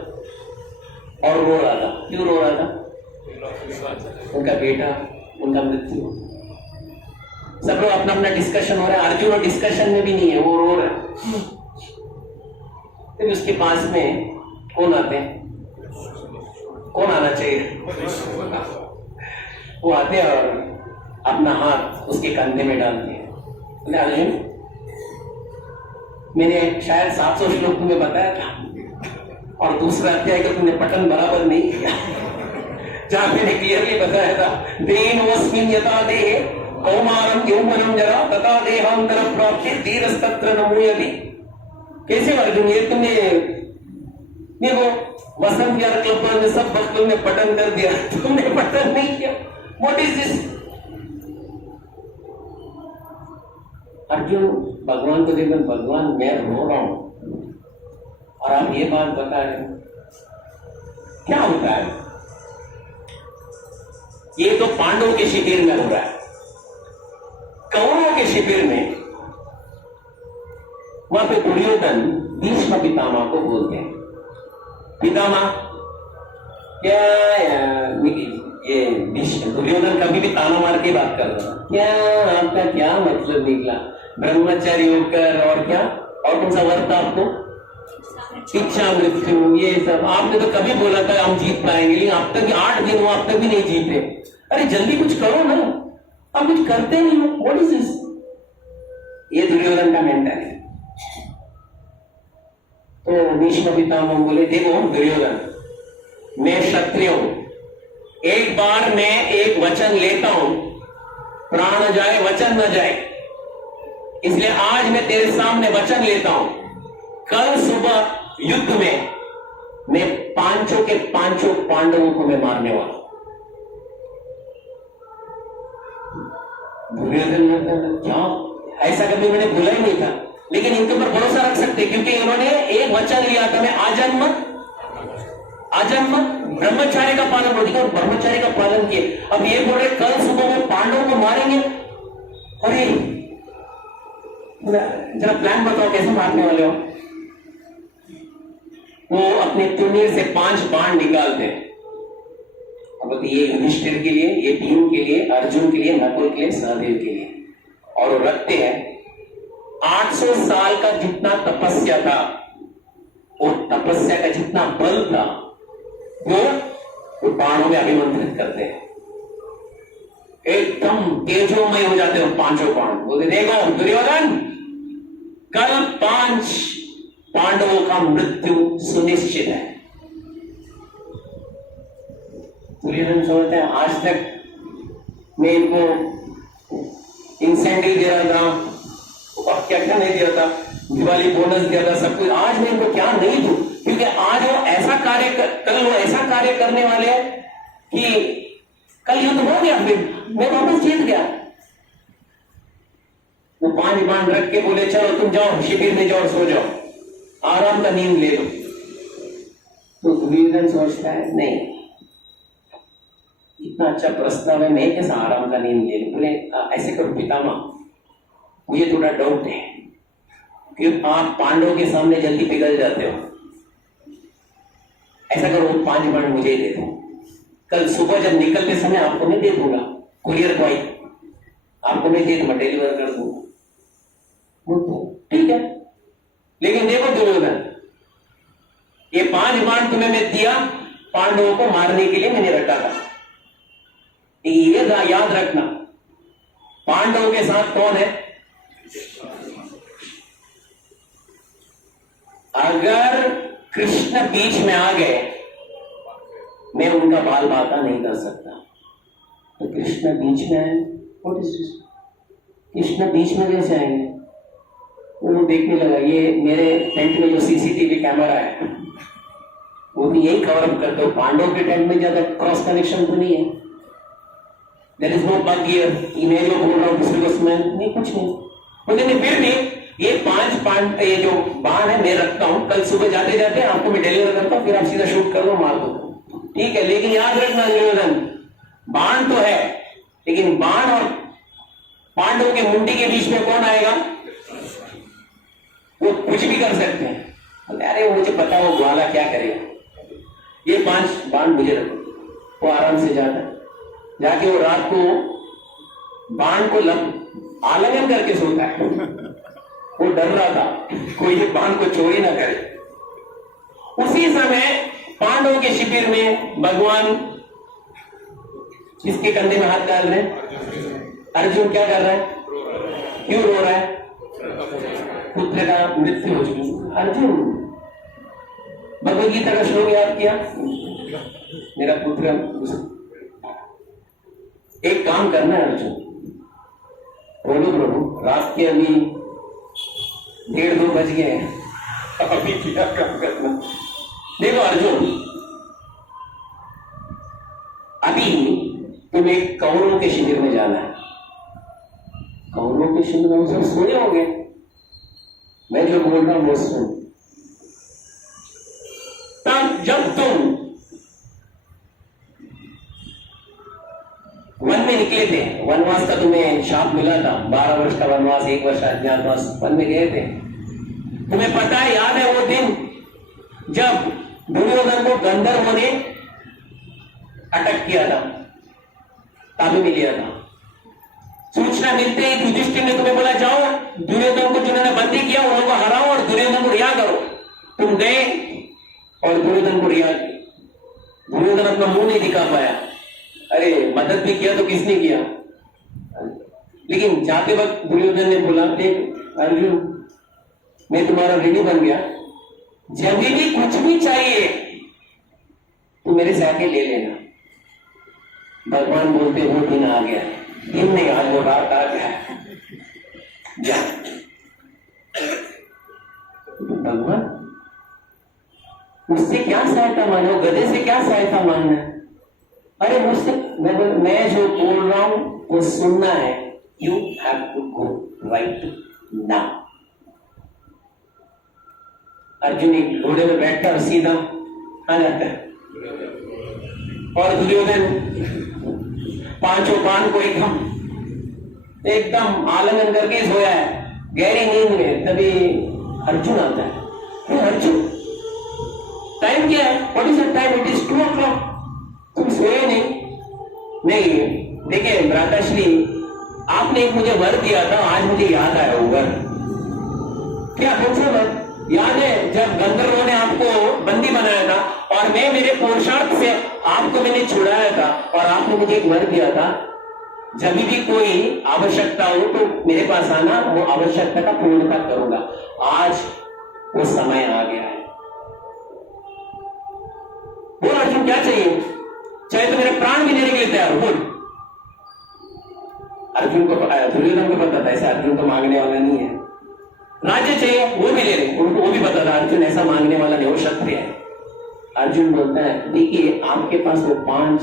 और रो रहा था। क्यों रो रहा था? उनका बेटा, उनका मृत्यु। सब लोग अपना अपना डिस्कशन हो रहा है, अर्जुन और डिस्कशन में भी नहीं है, वो रो रहा है। फिर उसके पास में कौन आते हैं? कौन आना चाहिए? वो आते और अपना हाथ उसके कंधे में डालते हैं। अर्जुन, मैंने शायद 700 श्लोक तुम्हें बताया था और दूसरा अध्याय का तुमने पठन बराबर नहीं किया, जहां मैंने क्लियरली बताया था देन वस्मिन् यथा देहे कौमारं यौवनं जरा तथा देहांतर प्राप्ति धीरस्तत्र नमूयति। कैसे अर्जुन, ये तुमने देखो वसंत विहार क्लब में सब भक्तों ने पठन कर दिया, तुमने पठन नहीं किया। What is this? अर्जुन भगवान को देखकर, भगवान मैं रो रहा हूं और आप ये बात बता रहे हैं, क्या होता है? ये तो पांडवों के शिविर में हो रहा है। कौरवों के शिविर में वहां पे दुर्योधन भीष्म पितामह को बोलते हैं, पितामह क्या ये दुर्योधन कभी भी ताना मार के बात कर रहा है, क्या आपका क्या मतलब निकला? ब्रह्मचारी होकर और क्या, और कौन सा वर्त आपको? इच्छा मृत्यु, ये सब आपने तो कभी बोला था हम जीत पाएंगे, लेकिन अब तक 8 दिन हुआ, अब तक भी नहीं जीते। अरे जल्दी कुछ करो ना, अब कुछ करते नहीं हो। What is this? ये दुर्योधन का मेंटालिटी। तो भीष्म पितामह बोले, देखो दुर्योधन, मैं क्षत्रिय हूं, एक बार मैं एक वचन लेता हूं, प्राण जाए वचन न जाए, इसलिए आज मैं तेरे सामने वचन लेता हूं, कल सुबह युद्ध में मैं पांचों के पांचों पांडवों को मैं मारने वाला। दुर्योधन क्या, ऐसा कभी मैंने बोला ही नहीं था, लेकिन इनके ऊपर भरोसा रख सकते क्योंकि इन्होंने एक वचन लिया था, मैं आजन्म ब्रह्मचारी का पालन होती और ब्रह्मचारी का पालन किए। अब ये बोल रहे कल सुबह वो पांडवों को मारेंगे। अरे जरा प्लान बताओ कैसे मारने वाले हो। वो अपने तुनीर से 5 बाण निकालते हैं। अब ये युधिष्ठिर के लिए, ये भीम के लिए, अर्जुन के लिए, नकुल के लिए, सहदेव के लिए, और वो रखते हैं। 800 साल का जितना तपस्या था, वो तपस्या का जितना बल था, वो बाणों में अभिमंत्रित करते हैं। एकदम तेजोमय हो जाते हैं पांचों बाण। बोलते देखो दुर्योधन, कल 5 पांडवों का मृत्यु सुनिश्चित है। दुर्योधन सोचते हैं आज तक मैं इनको इंसेंटिव दे रहा था और क्या क्या नहीं दिया था, दिवाली बोनस दिया था, सब कुछ। आज मैं इनको क्या नहीं दूं, क्योंकि आज वो ऐसा कार्य कल वो ऐसा कार्य करने वाले हैं कि कल युद्ध हो गया, फिर मैं वापस जीत गया। वो 5 बाण रख के बोले चलो तुम जाओ शिविर में जाओ, सो जाओ, आराम का नींद ले लो। तो दुर्योधन सोचता है नहीं, इतना अच्छा प्रस्ताव है, मैं कैसा आराम का नींद ले लूं। बोले ऐसे करो पितामह, मुझे थोड़ा डाउट है कि आप पांडवों के सामने जल्दी पिघल जाते हो। ऐसा करो 5 बाण मुझे ही दे दो, कल सुबह जब निकलते समय आपको मैं दे दूंगा, कुरियर बॉय आपको मैं दे दूंगा, डिलीवर कर दूंगा। ठीक है, लेकिन देखो दुर्योधन, ये 5 बाण तुम्हें मैं दिया पांडवों को मारने के लिए मैंने रखा था। ये याद रखना, पांडवों के साथ कौन है? अगर कृष्ण बीच में आ गए, मैं उनका बाल बाका नहीं कर सकता। तो कृष्ण बीच में आए, कृष्ण बीच में कैसे आएंगे? वो देखने लगा, ये मेरे टेंट में जो सीसीटीवी कैमरा है वो भी यही कवर अप करते हो, पांडव के टेंट में ज्यादा क्रॉस कनेक्शन तो नहीं है, there is no bug here कि मैं जो बोल रहा हूं दूसरे को सुनाए नहीं, कुछ नहीं। बोले फिर भी ये 5 ये जो बाण है मैं रखता हूं, कल सुबह जाते जाते आपको मैं डिलीवर करता हूं, फिर आप सीधा शूट कर दो, मार दो। ठीक है, लेकिन याद रखना दुर्योधन, बाण तो है, लेकिन बाण और पांडवों के मुंडी के बीच में कौन आएगा? वो कुछ भी कर सकते हैं। अरे मुझे पता वो ग्वाला क्या करेगा, ये 5 बाण मुझे रखो। वो आराम से जाता है, जाके वो रात को बाण को आलिंगन करके सोता है। वो डर रहा था कोई ये बाण को चोरी ना करे। उसी समय पांडवों के शिविर में भगवान किसके कंधे में हाथ डाल रहे हैं? अर्जुन क्या कर रहा है? क्यों रो रहा है? पुत्र का मृत्यु हो चुकी। अर्जुन भगवद गीता का श्लोक याद किया, मेरा पुत्र। एक काम करना है अर्जुन, बोलो प्रभु, रात के अभी 1:30-2 बज गए हैं, अभी क्या काम करना? देखो अर्जुन, अभी तुम्हें कौरवों के शिविर में जाना है। कौरवों के शिविर में सब सोए होंगे, मैं जो बोल रहा हूं वो सुन। तब जब तुम वन में निकले थे, वनवास का तुम्हें शाप मिला था, 12 वर्ष का वनवास, 1 वर्ष अज्ञातवास, वन में गए थे। तुम्हें पता है, याद है वो दिन जब दुर्योधन को गंधर्वों ने अटक किया था, ताबू में लिया था। सूचना मिलते ही युधिष्ठिर ने तुम्हें बोला जाओ दुर्योधन को जिन्होंने बंदी किया उन लोगों को हराओ और दुर्योधन को रिहा करो। तुम गए और दुर्योधन को रिहा किया। दुर्योधन अपना मुंह नहीं दिखा पाया। अरे मदद भी किया तो किसने किया? लेकिन जाते वक्त दुर्योधन ने बोला, देख अर्जुन, मैं तुम्हारा ऋणी बन गया, जब भी कुछ भी चाहिए तो मेरे से आके ले लेना। भगवान बोलते वो दिन आ गया है, दिन नहीं आज वो रात आ गया है, जा। भगवान मुझसे क्या सहायता मानो, गधे से क्या सहायता मानना है? अरे मुझसे मैं जो बोल रहा हूं वो सुनना है। You have to go right now. Arjun एक घोड़े में बैठकर सीधा आ जाता है और दुर्योधन पांचों बाण को एकदम आलिंगन करके सोया है गहरी नींद में। तभी अर्जुन आता है। अर्जुन टाइम क्या है? What is the time? It is 2 o'clock। तुम सोए नहीं। देखिए भ्राताश्री, आपने एक मुझे वर दिया था, आज मुझे याद आया वो वर। क्या कौन सा वर याद है? जब गंधर्वों ने आपको बंदी बनाया था और मैं मेरे पुरुषार्थ से आपको मैंने छुड़ाया था और आपने मुझे एक वर दिया था, जब भी कोई आवश्यकता हो तो मेरे पास आना, वो आवश्यकता का पूर्णता करूंगा। आज वो समय आ गया है। बोल अर्जुन क्या चाहिए? चाहे तो मेरे प्राण भी देने के लिए तैयार हो, बोल। अर्जुन को पता है, दुर्योधन को पता था ऐसा अर्जुन तो मांगने वाला नहीं है। राज्य चाहिए वो भी ले रहे, उनको वो भी पता था अर्जुन ऐसा मांगने वाला नहीं, वो क्षत्रिय है। अर्जुन बोलता है देखिए आपके पास वो 5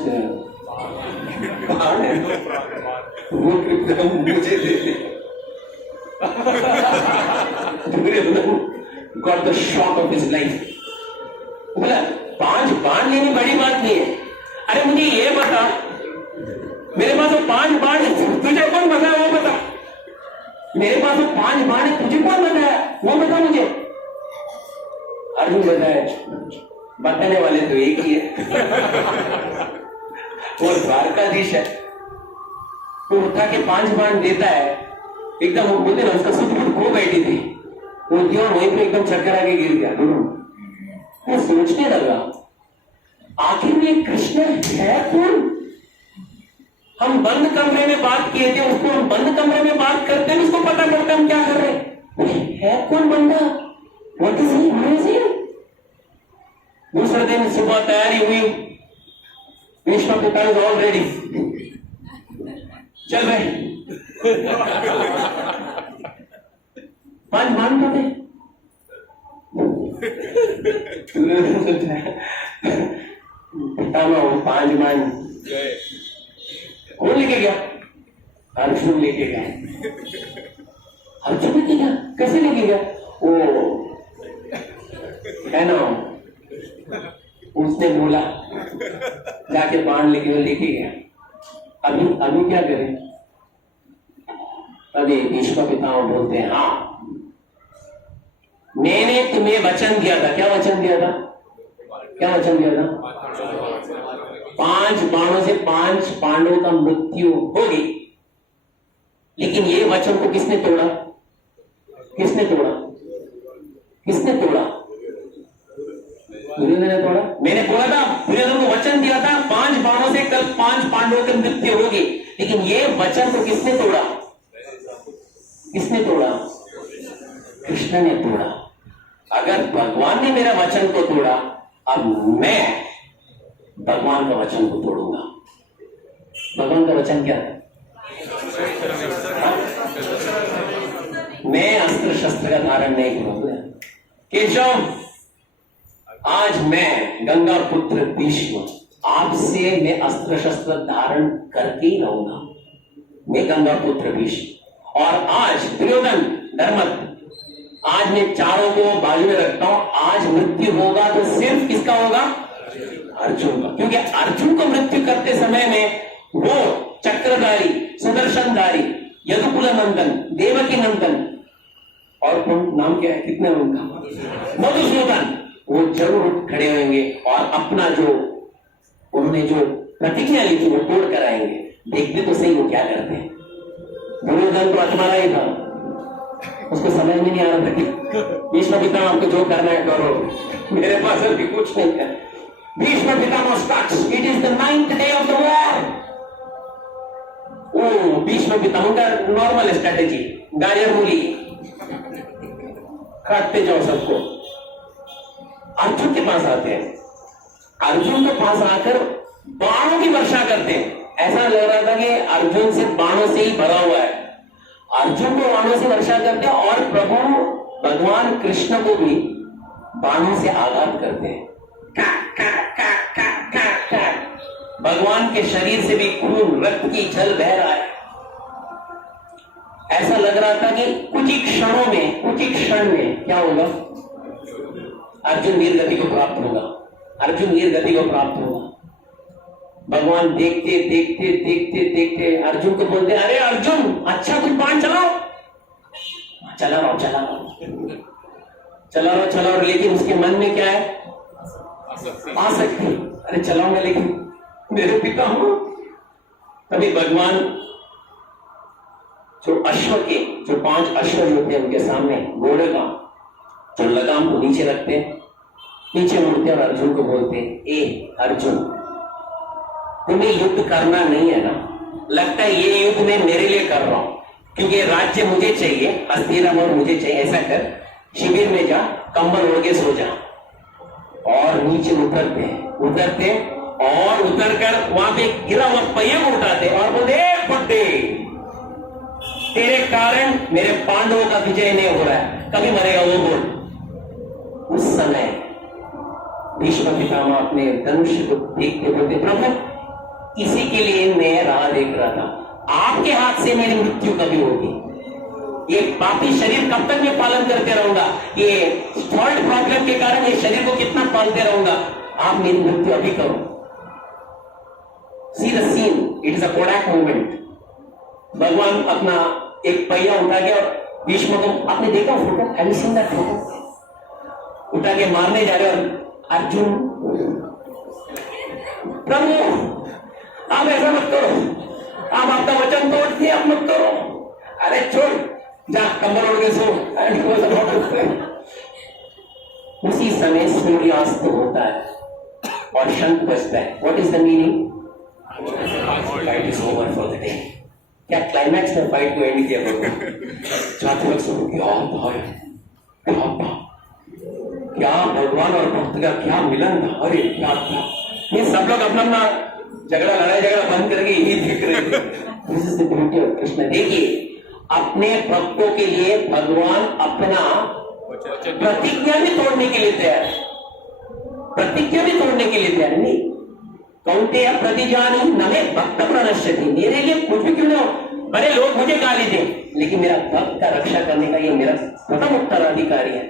बाण है, वो मुझे दे दे। Got the shock of his life. बोला 5 बाण लेनी बड़ी बात नहीं है। अरे मुझे ये बता, मेरे पास वो 5 बाण तुझे कौन बताया वो बता। मेरे पास वो 5 बाण तुझे कौन बताया वो बता मुझे। अर्जुन बताए बताने वाले तो एक ही है, वो द्वारकाधीश है। वो उठा के 5 बाण देता है, एकदम वो बोलते ना उसका सुध खो बैठी थी, वो क्यों वहीं पे एकदम चक्कर आके गिर गया। वो सोचने लगा आखिर में कृष्ण है कौन? हम बंद कमरे में बात किए थे, उसको हम बंद कमरे में बात करते हैं, उसको पता पड़ता हम क्या कर रहे हैं। है कौन बंदा? What is he? दूसरे दिन सुबह तैयारी हुई, भीष्म पिता इज ऑल रेडी, चल भाई 5 बाण तो थे। पितामह 5 बाण कौन लेके गया? अर्जुन लेके गया। अर्जुन लेके गया? कैसे लेके गया? वो है ना, उसने बोला जाके बाण लेके गया। अभी क्या करें? अभी भीष्म पितामह बोलते हैं हाँ मैंने तुम्हें वचन दिया था। क्या वचन दिया था? क्या वचन दिया था? 5 बाणों से 5 पांडवों का मृत्यु होगी। लेकिन ये वचन को किसने तोड़ा? किसने तोड़ा? किसने तोड़ा? दुर्योधन ने तोड़ा। मैंने बोला था, दुर्योधन को वचन दिया था 5 बाणों से कल 5 पांडवों की मृत्यु होगी। लेकिन ये वचन को किसने तोड़ा? किसने तोड़ा? कृष्ण ने तोड़ा। अगर भगवान ने मेरा वचन को तोड़ा, अब मैं भगवान का वचन को तोड़ूंगा। भगवान का वचन क्या है? मैं अस्त्र शस्त्र का धारण नहीं करूंगा। केशव, आज मैं गंगा पुत्र भीष्म आपसे मैं अस्त्र शस्त्र धारण करके ही रहूंगा। मैं गंगा पुत्र भीष्म। और आज दुर्योधन धर्मत, आज मैं चारों को बाजू में रखता हूं। आज मृत्यु होगा तो सिर्फ किसका होगा? अर्जुन का। क्योंकि अर्जुन को मृत्यु करते समय में वो चक्रधारी, सुदर्शनधारी, यदुकुल नंदन, देवकी नंदन और कौन नाम क्या है, कितने उनका, मधुसूदन, वो जरूर खड़े होंगे और अपना जो उन्होंने जो प्रतिज्ञा ली थी वो तोड़ कर आएंगे। देखते तो सही वो क्या करते हैं। दुर्योधन तो अटमारा ही था, उसको समझ में नहीं आ रहा था कि भीष्म पितामह आपको जो करना है करो, मेरे पास अभी कुछ नहीं है। Bhishma Pitamah starts, it is the 9th day of the war। ओ भीष्म पितामह का नॉर्मल स्ट्रेटेजी, गाजर मूली काटते जाओ सबको। अर्जुन के पास आते हैं, अर्जुन के पास आकर बाणों की वर्षा करते हैं। ऐसा लग रहा था कि अर्जुन से बाणों से ही भरा हुआ है। अर्जुन को बाणों से वर्षा करते हैं और प्रभु भगवान कृष्ण को भी बाणों से आघात करते हैं। का, का, का, का, का, का। भगवान के शरीर से भी खून, रक्त की झल बह रहा है। ऐसा लग रहा था कि कुछ ही क्षणों में, कुछ ही क्षण में क्या होगा, अर्जुन वीर गति को प्राप्त होगा, अर्जुन वीर गति को प्राप्त होगा। भगवान देखते देखते देखते देखते अर्जुन को बोलते, अरे अर्जुन, अच्छा कुछ बाण चलाओ। चला रहा चला रहा, लेकिन उसके मन में क्या है, आसक्ति। अरे चलाऊंगा लेकिन मेरे पिता हूं। तभी भगवान जो अश्व के, जो 5 अश्व होते हैं उनके सामने घोड़े का जो लगाम को नीचे रखते हैं, नीचे मुड़ते और अर्जुन को बोलते, ए अर्जुन, तुम्हें युद्ध करना नहीं है ना? लगता है ये युद्ध मैं मेरे लिए कर रहा हूं, क्योंकि राज्य मुझे चाहिए, अस्थिरम और मुझे चाहिए। ऐसा कर, शिविर में जा, कंबल ओढ़ के सो जा। और नीचे उतरते और उतरकर वहां पे गिरा हुआ पहिए को उठाते और बोलते, बुड्ढे, तेरे कारण मेरे पांडवों का विजय नहीं हो रहा है, कभी मरेगा वो बोल। उस समय भीष्म पितामह अपने धनुष को देखते बोलते, प्रभु इसी के लिए मैं राह देख रहा था, आपके हाथ से मेरी मृत्यु कभी होगी? ये पापी शरीर कब तक मैं पालन करते रहूंगा? ये फॉल्ट प्रॉब्लम के कारण ये शरीर को कितना पालते रहूंगा? आप मेरी मृत्यु अभी करो। See the scene, it is a Kodak movement. भगवान अपना एक पहिया उठा के और भीष्म को, आपने देखा photo, have you seen that photo? उठा के मारने जा रहे और अर्जुन, प्रभु आप ऐसा मत करो, आप आपका वचन तोड़ते, आप मत करो। अरे छोड़, जा कंबल ओढ़ के सो। उसी समय सूर्यास्त होता है और शंख बजता है। What is the meaning? Fight is over for the day. क्या क्लाइमैक्स में फाइट को एंड किया? क्या भगवान और भक्त का क्या मिलन था! अरे क्या था! ये सब लोग अपना लड़ाई झगड़ा बंद करके यही देख रहे थे। This is the beauty of Krishna. देखिए, अपने भक्तों के लिए भगवान अपना प्रतिज्ञा भी तोड़ने के लिए तैयार है, प्रतिज्ञा भी तोड़ने के लिए तैयार नहीं। कौन्तेय प्रतिजानी न मे भक्त प्रणश्यति, मेरे लिए कुछ भी क्यों ना हो, बड़े लोग मुझे गाली दें, लेकिन मेरा भक्त का रक्षा करने का ये मेरा प्रथम उत्तराधिकारी है।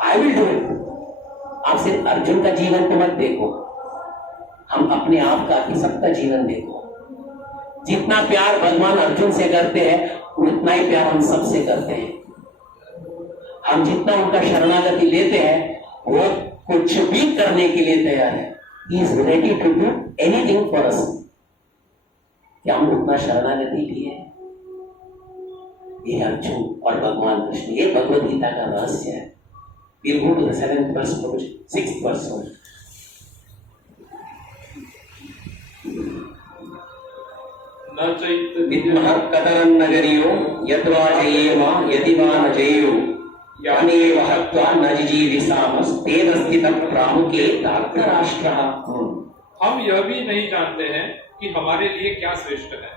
I will do it. आप सिर्फ अर्जुन का जीवन तो मत देखो, हम अपने आप का ही सबका जीवन देखो। जितना प्यार भगवान अर्जुन से करते हैं उतना ही प्यार हम सबसे करते हैं। हम जितना उनका शरणागति लेते हैं वो कुछ भी करने के लिए तैयार है। He is ready to do anything for us। क्या हम उतना शरणागति लिए? ये अर्जुन और भगवान कृष्ण, ये भगवद गीता का रहस्य है। We'll go to the 7th verse, 6th verse। विद्मः कतरं नगरियो यद्वा जयेम यदि वा न जयेयो यानेव हत्वा न जिजीविषामस्तेदस्थितं प्रामुखे धार्तराष्ट्रः। हम यह भी नहीं जानते हैं कि हमारे लिए क्या श्रेष्ठ है,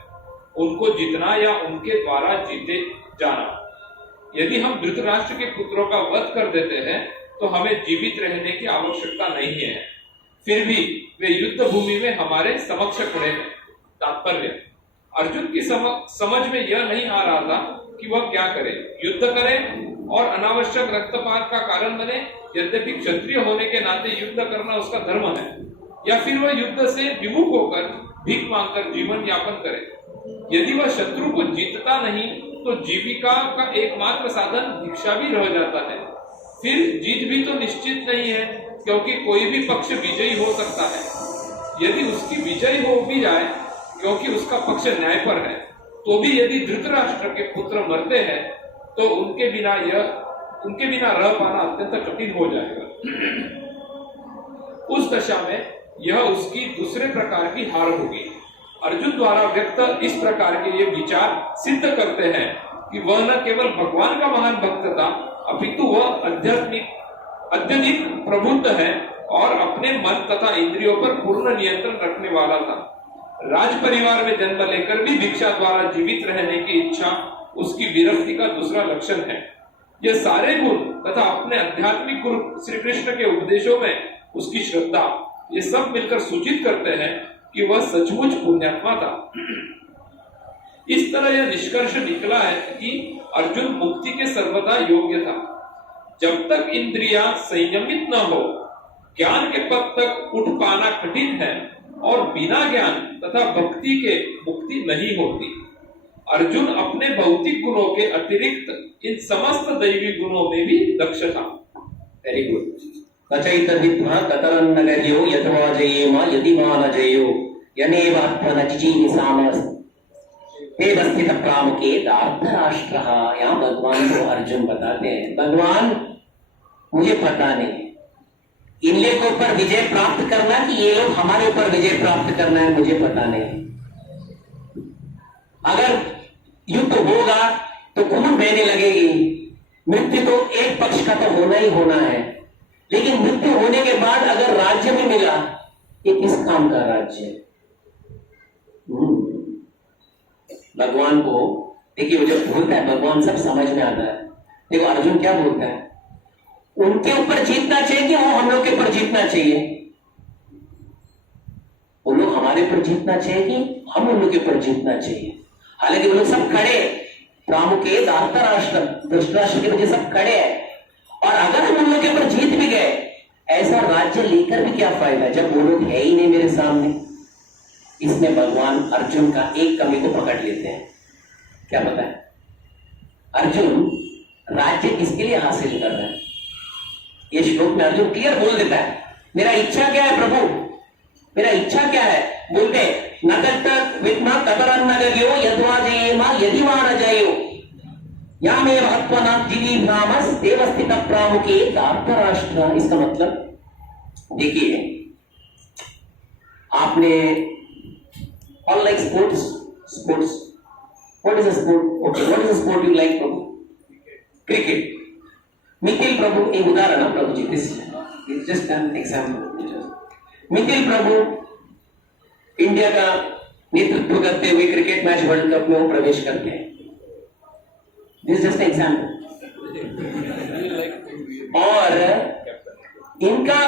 उनको जीतना या उनके द्वारा जीते जाना। यदि हम धृतराष्ट्र के पुत्रों का वध कर देते हैं तो हमें जीवित रहने की आवश्यकता नहीं है, फिर भी वे युद्ध भूमि में हमारे समक्ष खड़े हैं। तात्पर्य, अर्जुन की समझ में यह नहीं आ रहा था कि वह क्या करे, युद्ध करे और अनावश्यक रक्तपात का कारण बने, यद्यपि क्षत्रिय होने के नाते युद्ध करना उसका धर्म है, या फिर वह युद्ध से विमुख होकर भीख मांगकर जीवन यापन करे। यदि वह शत्रु को जीतता नहीं तो जीविका का एकमात्र साधन भिक्षा भी रह जाता है। फिर जीत भी तो निश्चित नहीं है, क्योंकि कोई भी पक्ष विजयी हो सकता है। यदि उसकी विजय हो भी जाए क्योंकि उसका पक्ष न्याय पर है, तो भी यदि धृतराष्ट्र के पुत्र मरते हैं तो उनके बिना रह पाना अत्यंत कठिन हो जाएगा। उस दशा में यह उसकी दूसरे प्रकार की हार होगी। अर्जुन द्वारा व्यक्त इस प्रकार के ये विचार सिद्ध करते हैं कि वह न केवल भगवान का महान भक्त था, अपितु वह आध्यात्मिक अत्यधिक प्रबुद्ध है और अपने मन तथा इंद्रियों पर पूर्ण नियंत्रण रखने वाला था। राज परिवार में जन्म लेकर भी भिक्षा द्वारा जीवित रहने की इच्छा उसकी विरक्ति का दूसरा लक्षण है। ये सारे गुण तथा अपने आध्यात्मिक गुरु श्री कृष्ण के उपदेशों में उसकी श्रद्धा, ये सब मिलकर सूचित करते हैं कि वह सचमुच पुण्यात्मा था। इस तरह यह निष्कर्ष निकला है कि अर्जुन मुक्ति के सर्वदा योग्य था। जब तक इंद्रियां संयमित न हो, ज्ञान के पद तक उठ पाना कठिन है और बिना ज्ञान तथा भक्ति के मुक्ति नहीं होती। अर्जुन अपने भौतिक गुणों के अतिरिक्त इन समस्त दैवी गुणों में भी दक्ष था। Very good. कचैतद्विद्मा कतरन्नगर्यो यतवा जयेम यतिमा न जयो यनेव आत्मनचिजीविषामस् देवस्थित प्रामुखे धार्तराष्ट्रः। यहाँ भगवान को अर्जुन बताते हैं, भगवान मुझे पता नहीं इन लोगों के ऊपर विजय प्राप्त करना कि ये लोग हमारे ऊपर विजय प्राप्त करना है, मुझे पता नहीं। अगर युद्ध होगा तो खून बहने लगेगी, मृत्यु तो एक पक्ष का तो होना ही होना है, लेकिन मृत्यु होने के बाद अगर राज्य में मिला, ये किस काम का राज्य है? भगवान को देखिए, वो जब बोलता है भगवान सब समझ में आता है। देखो अर्जुन क्या बोलता है, उनके ऊपर जीतना चाहिए कि वो हम लोग के ऊपर जीतना चाहिए? वो लोग हमारे ऊपर जीतना चाहिए कि हम उन लोग के ऊपर जीतना चाहिए? हालांकि वो लोग सब खड़े, प्रामुखे धार्तराष्ट्र, धृतराष्ट्र के वजह सब खड़े हैं, और अगर हम उन लोग के ऊपर जीत भी गए, ऐसा राज्य लेकर भी क्या फायदा जब वो लोग है ही नहीं मेरे सामने। इसमें भगवान अर्जुन का एक कमी को पकड़ लेते हैं। क्या पता है? अर्जुन राज्य किसके लिए हासिल कर रहे हैं? ये श्लोक में अर्जुन क्लियर बोल देता है, मेरा इच्छा क्या है प्रभु, मेरा इच्छा क्या है? बोलते नकट विद्मा कतरन्नगर्यो यद्वा जयेम यदिवा न जयो यामेव हत्वनात् जीविषामस् देवस्थित प्रामुखे धार्तराष्ट्र। इसका मतलब देखिए, आपने all like sports, what is a sport? Okay, what is a sport you like Prabhu? Cricket. Mithil प्रभु, एक उदाहरण है प्रभु जी, this is just an example. Mithil Prabhu India का नेतृत्व करते हुए क्रिकेट मैच वर्ल्ड कप में वो प्रवेश करते हैं। This just example. और इनका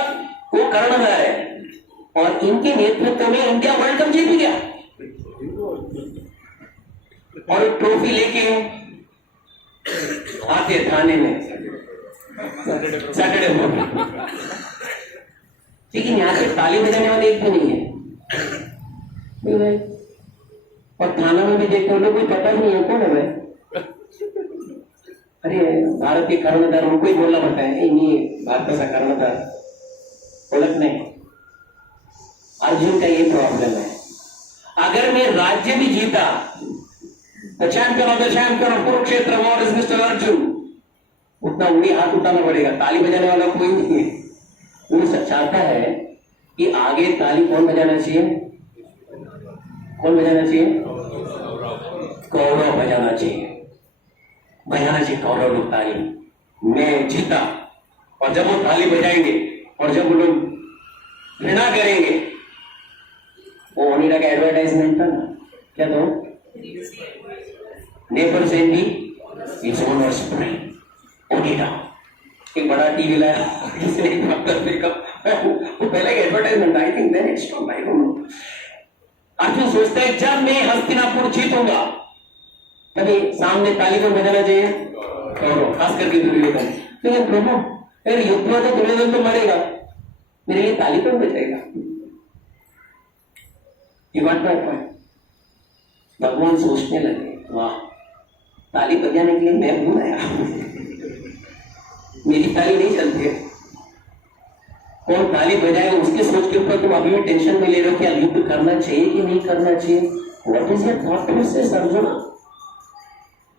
वो कर्णधार है और इनके नेतृत्व में इंडिया वर्ल्ड कप जीत गया और ट्रॉफी लेके आते थाने में सैटरडे को। लेकिन यहाँ से ताली बजाने वाले एक भी नहीं है, और थाना में भी देखते हो कोई पता नहीं है कौन है भाई। अरे भारत के कर्णधार उनको ही बोलना पड़ता है, नहीं भारत का कर्णधार बोलत नहीं। अर्जुन का ये प्रॉब्लम है, अगर मैं राज्य भी जीता, the champion of the champion of Kurukshetra war is mister Arjun, उतना उंगली हाथ उठाना पड़ेगा, ताली बजाने वाला कोई नहीं है। वो चाहता है कि आगे ताली कौन बजाना चाहिए? कौन बजाना चाहिए? कौरव बजाना चाहिए, बजाना चाहिए कौरव लोग ताली। मैं जीता, और जब वो ताली बजाएंगे और जब वो लोग घृणा करेंगे, वो ओनिडा का एडवर्टाइजमेंट था ना, क्या तो neighbour sandy its owner spring Onida, एक बड़ा टीवी लाया वो पहले advertisement, I think then it's from, I don't know. Arjun सोचता है जब मैं हस्तिनापुर जीतूंगा तभी सामने ताली को बजाना चाहिए, और खास करके दुर्योधन। लेकिन प्रभु अगर युद्ध में तो दुर्योधन तो मरेगा, मेरे लिए ताली कौन बजाएगा? ये बात माय पॉइंट। भगवान सोचने लगे, वाह ताली बजाने के लिए मैं हूं ना यार, मेरी ताली नहीं चलती है, कौन ताली बजाएगा उसके सोच के ऊपर तुम अभी भी टेंशन में ले रहे हो कि युद्ध करना चाहिए कि नहीं करना चाहिए। What is your thought process Arjun?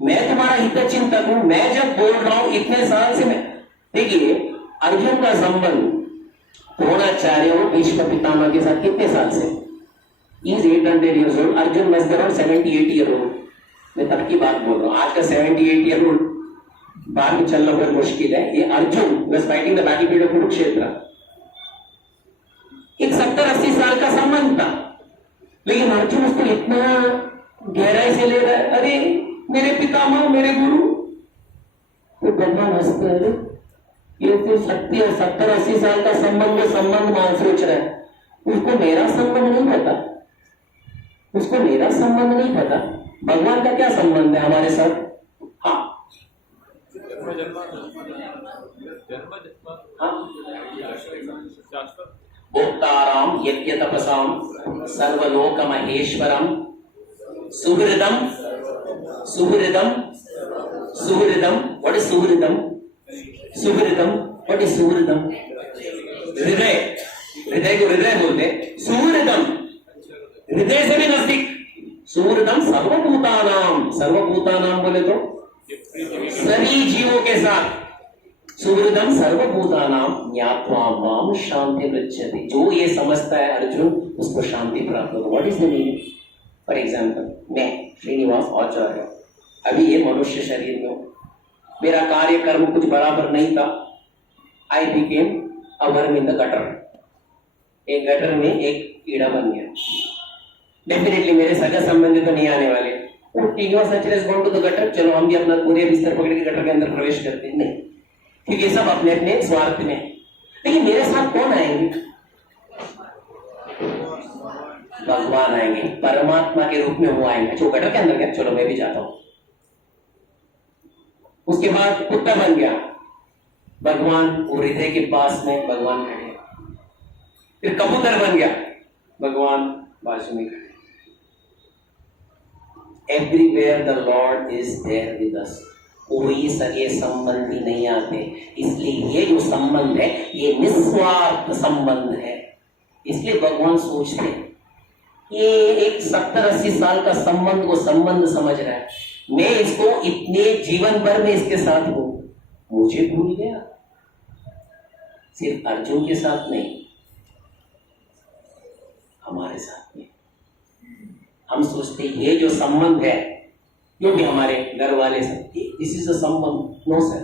मैं तुम्हारा हितचिंतक हूं, मैं जब बोल रहा हूं इतने साल से मैं, देखिए अर्जुन का संबंध द्रोणाचार्य और भीष्म पितामह के साथ कितने साल से? He's 800 years old, Arjun must around 78 year old। मैं तब की बात बोल रहा हूं, आज का 78 year old बाद में चलना बहुत मुश्किल है। ये Arjun was fighting the battlefield of Kurukshetra, एक 70-80 साल का संबंध था, लेकिन अर्जुन उसको इतना गहराई से ले रहा है, अरे मेरे पितामह, मेरे गुरु। तो भगवान हंसते हैं, अरे ये तो 70-80 साल का संबंध मान सोच रहा है, उसको मेरा संबंध नहीं पता, उसको मेरा संबंध नहीं पता। भगवान का क्या संबंध है हमारे साथ? हाँ, भोक्ताराम यज्ञ तपसाम सर्वलोक महेश्वरम सुहृदम सुहृदम सुहृदम। व्हाट इज सुहृदम? सुहृदम, व्हाट इज सुहृदम? हृदय, हृदय को हृदय बोलते। सुहृदम हृदय से भी नजदीक। सुहृदम सर्वभूतानाम, सर्वभूतानाम बोले तो सभी जीवों के साथ। सुहृदम सर्वभूतानाम ज्ञात्वा माम शांति पृच्छति। जो ये समझता है अर्जुन, उसको शांति प्राप्त होगा। What is the meaning? For example, मैं श्रीनिवास आचार्य अभी ये मनुष्य शरीर में हूं, मेरा कार्य कर्म कुछ बराबर नहीं था। I became a worm in the gutter. एक गटर में एक कीड़ा बन गया। डेफिनेटली मेरे सगा संबंधी तो नहीं आने वाले। श्रीनिवास आचार्य गॉन टू द गटर, चलो हम भी अपना पूरे बिस्तर पकड़ के गटर के अंदर प्रवेश करते हैं, नहीं, क्योंकि सब अपने अपने स्वार्थ में। लेकिन मेरे साथ कौन आएंगे? भगवान आएंगे, परमात्मा के रूप में वो आएंगे। जो गटर के अंदर गया, चलो मैं भी जाता हूं। उसके बाद कुत्ता बन गया, भगवान वो हृदय के पास में भगवान खड़े। फिर कबूतर बन गया, भगवान बाजू में खड़े। Everywhere the lord is there with us. कोई सगे संबंधी नहीं आते, इसलिए ये जो संबंध है ये निस्वार्थ संबंध है। इसलिए भगवान सोचते हैं ये एक 70-80 साल का संबंध को संबंध समझ रहा है, मैं इसको इतने जीवन भर में इसके साथ हूं, मुझे भूल गया। सिर्फ अर्जुन के साथ नहीं, हमारे साथ में। हम सोचते ये जो संबंध है, जो भी हमारे घर वाले से, दिस इज अ संबंध। नो सर,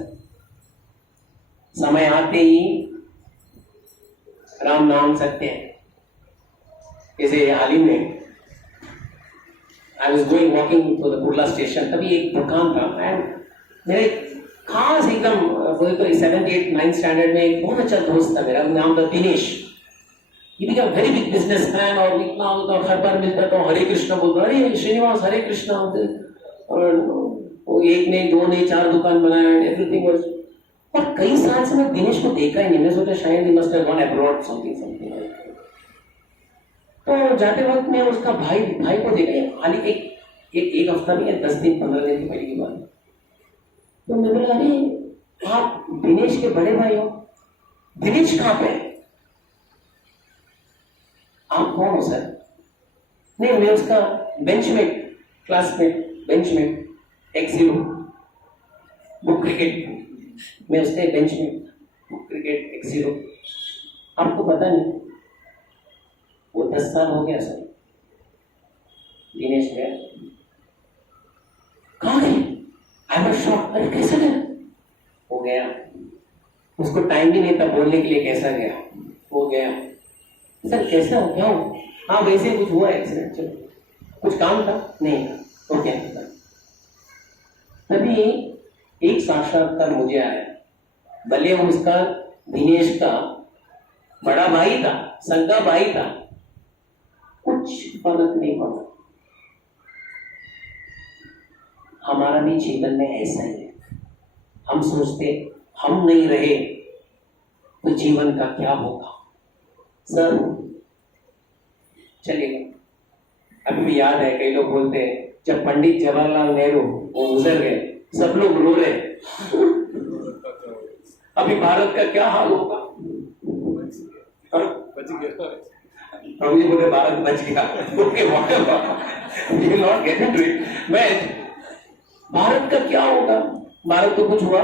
समय आते ही राम नाम सत्य है। जैसे हाल ही में I was going walking to the Kurla station, तभी एक दुकान था एंड मेरे खास एकदम 7th, 8th, 9th स्टैंडर्ड में एक बहुत अच्छा दोस्त था मेरा, नाम था दिनेश। ये बिकम वेरी बिग बिजनेसमैन और इतना हर बार मिलता था, हरे कृष्ण बोलता, अरे श्रीनिवास हरे कृष्ण। और वो एक नहीं, दो नहीं, 4 दुकान बनाया, एवरीथिंग वाज। और कई साल से मैं दिनेश को देखा ही नहीं, मैं सोचा शायद he must have gone abroad something. तो जाते वक्त मैं उसका भाई को देखा, खाली एक हफ्ता भी है, 10 दिन 15 दिन की पहले की बात। तो मैं बोला, अरे आप दिनेश के बड़े भाई हो? दिनेश कहाँ पे? आप कौन हो सर? नहीं, मैं उसका benchmate, classmate, benchmate, X0 book cricket में उसने बेंचमेट, बुक क्रिकेट X0। आपको पता नहीं, वो 10 साल हो गया सर। दिनेश गया, कहाँ गए? आई वॉज शॉक, अरे कैसे गया? वो गया, उसको टाइम भी नहीं था बोलने के लिए कैसा गया। वो गया, सर कैसा हो, क्या हो? हाँ वैसे कुछ हुआ एक्सीडेंट, चलो कुछ काम था? नहीं था। तो क्या था? तभी एक साक्षात्कार मुझे आया, भले वो उसका दिनेश का बड़ा भाई था, सगा भाई था, कुछ फर्क नहीं पड़ा। हमारा भी जीवन में ऐसा ही है। हम सोचते हम नहीं रहे तो जीवन का क्या होगा। सर चलेगा। अभी भी याद है, कई लोग बोलते हैं जब पंडित जवाहरलाल नेहरू वो गुजर गए, सब लोग रो रहे, अभी भारत का क्या हाल होगा। प्रभु जी बोले भारत बच गया। मैं भारत का क्या होगा? भारत तो कुछ हुआ,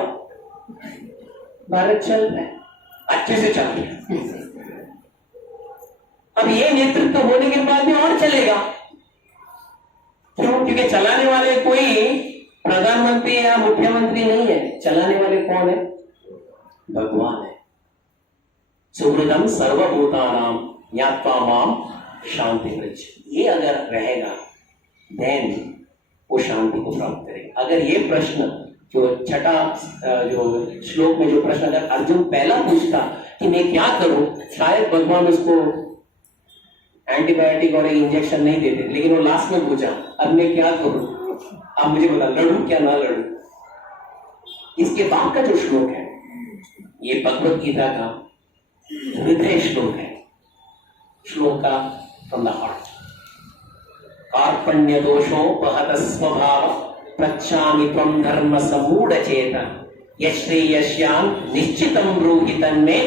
भारत चल रहा है, अच्छे से चल रहा है। अब ये नेतृत्व होने के बाद में और चलेगा। क्यों? क्योंकि चलाने वाले कोई प्रधानमंत्री या मुख्यमंत्री नहीं है, चलाने वाले कौन है? भगवान है। सुहृदम सर्वभूतानां ज्ञात्वा माम शांति वृक्ष, ये अगर रहेगा देन वो शांति को प्राप्त करेगा। अगर ये प्रश्न जो छठा जो श्लोक में जो प्रश्न अगर अर्जुन पहला पूछता कि मैं क्या करूं, शायद भगवान उसको एंटीबायोटिक और इंजेक्शन नहीं देते, लेकिन वो लास्ट में पूछा अब मैं क्या करूं, अब मुझे बता लड़ूं क्या ना लड़ूं। इसके बाद का जो श्लोक है ये भगवत गीता का हृदय श्लोक है, श्लोक का फ्रॉम द हार्ट। कार्पण्य दोषोपहत स्वभाव पृच्छामि त्वं धर्म समूढ़ चेतन यश्रेयस्यां निश्चितं ब्रूहि तन्मे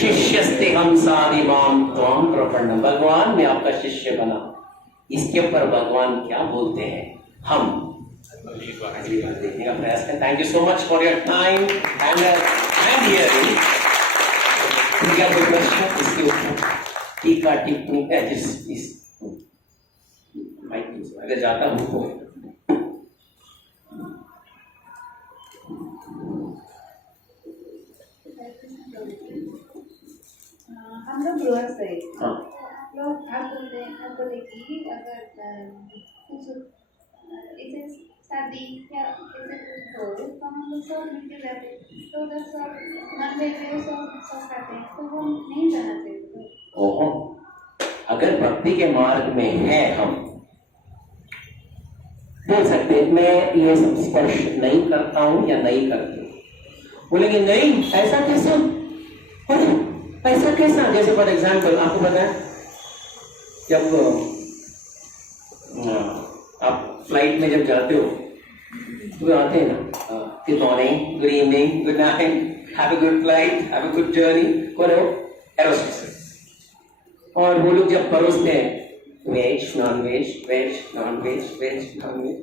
शिष्यस्ते हम साधिमाम त्वं प्रपन्नम। भगवान मैं आपका शिष्य बना। इसके ऊपर भगवान क्या बोलते हैं हम अगली बार देखने का प्रयास करें। Thank you so much for your time and hearing. क्या कोई प्रश्न इसके ऊपर टीका टिप्पणी है जिस अगर जाता हूं तो हम लोग गृहस्थ है। हाँ लोग आप बोले कि अगर कुछ ऐसे शादी या ऐसे कुछ हो तो हम लोग सब मिलके जाते, तो उधर सब मन में सब खाते हैं, तो वो नहीं जाना चाहिए। ओहो, अगर भक्ति के मार्ग में है हम बोल सकते हैं मैं ये सब स्पर्श नहीं करता हूं या नहीं करती हूं। बोलेंगे नहीं ऐसा कैसे, ऐसा कैसा? जैसे फॉर एग्जाम्पल आपको पता है जब आप फ्लाइट में जब जाते हो तो आते हैं ना good morning, good evening, good night, have a good flight, have a good journey. कौन है वो? एरोस्टेस। और वो लोग जब परोसते हैं veg non veg, veg non veg, veg non veg,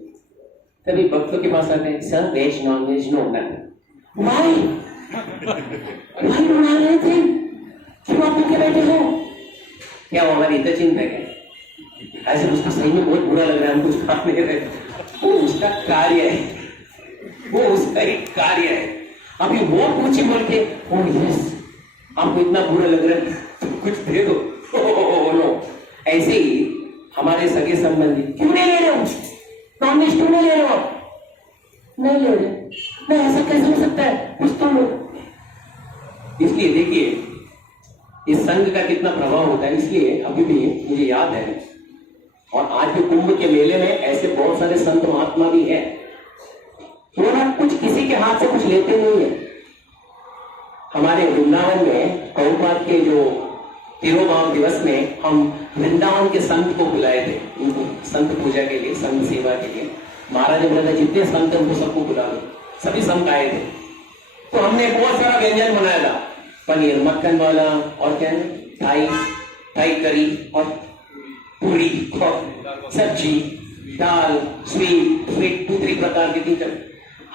तभी भक्तों के पास आते हैं sir veg non veg no nothing. भाई भाई बना रहे थे क्यों आप के बैठे हो? क्या वो हमारी हित चिंतक है? ऐसे उसको सही में बहुत बुरा लग रहा है, हम कुछ खा नहीं रहे। वो उसका कार्य है, वो उसका एक कार्य है। अभी वो पूछे बोल के ओ यस आपको इतना बुरा लग रहा है तो कुछ दे दो। नो, ऐसे ही हमारे सगे संबंधी क्यों नहीं ले रहे हो, नॉनवेज क्यों नहीं ले रहे हो? नहीं ले रहे, नहीं ऐसा कैसे हो सकता है, कुछ तो लो। इसलिए देखिए इस संघ का कितना प्रभाव होता है। इसलिए अभी भी मुझे याद है, और आज भी कुंभ के मेले में ऐसे बहुत सारे संत महात्मा भी हैं, वो ना कुछ किसी के हाथ से कुछ लेते नहीं है। हमारे वृंदावन में कौपात के जो तिरुभाव दिवस में हम वृंदावन के संत को बुलाए थे, उनको संत पूजा के लिए, संत सेवा के लिए। महाराज ने बोला जितने संत उनको सबको बुला लो, सभी संत आए थे। तो हमने बहुत सारा व्यंजन बनाया था, पनीर मक्खन वाला और क्या है थाई करी और पूरी और सब्जी दाल स्वीट 2-3 प्रकार की थी।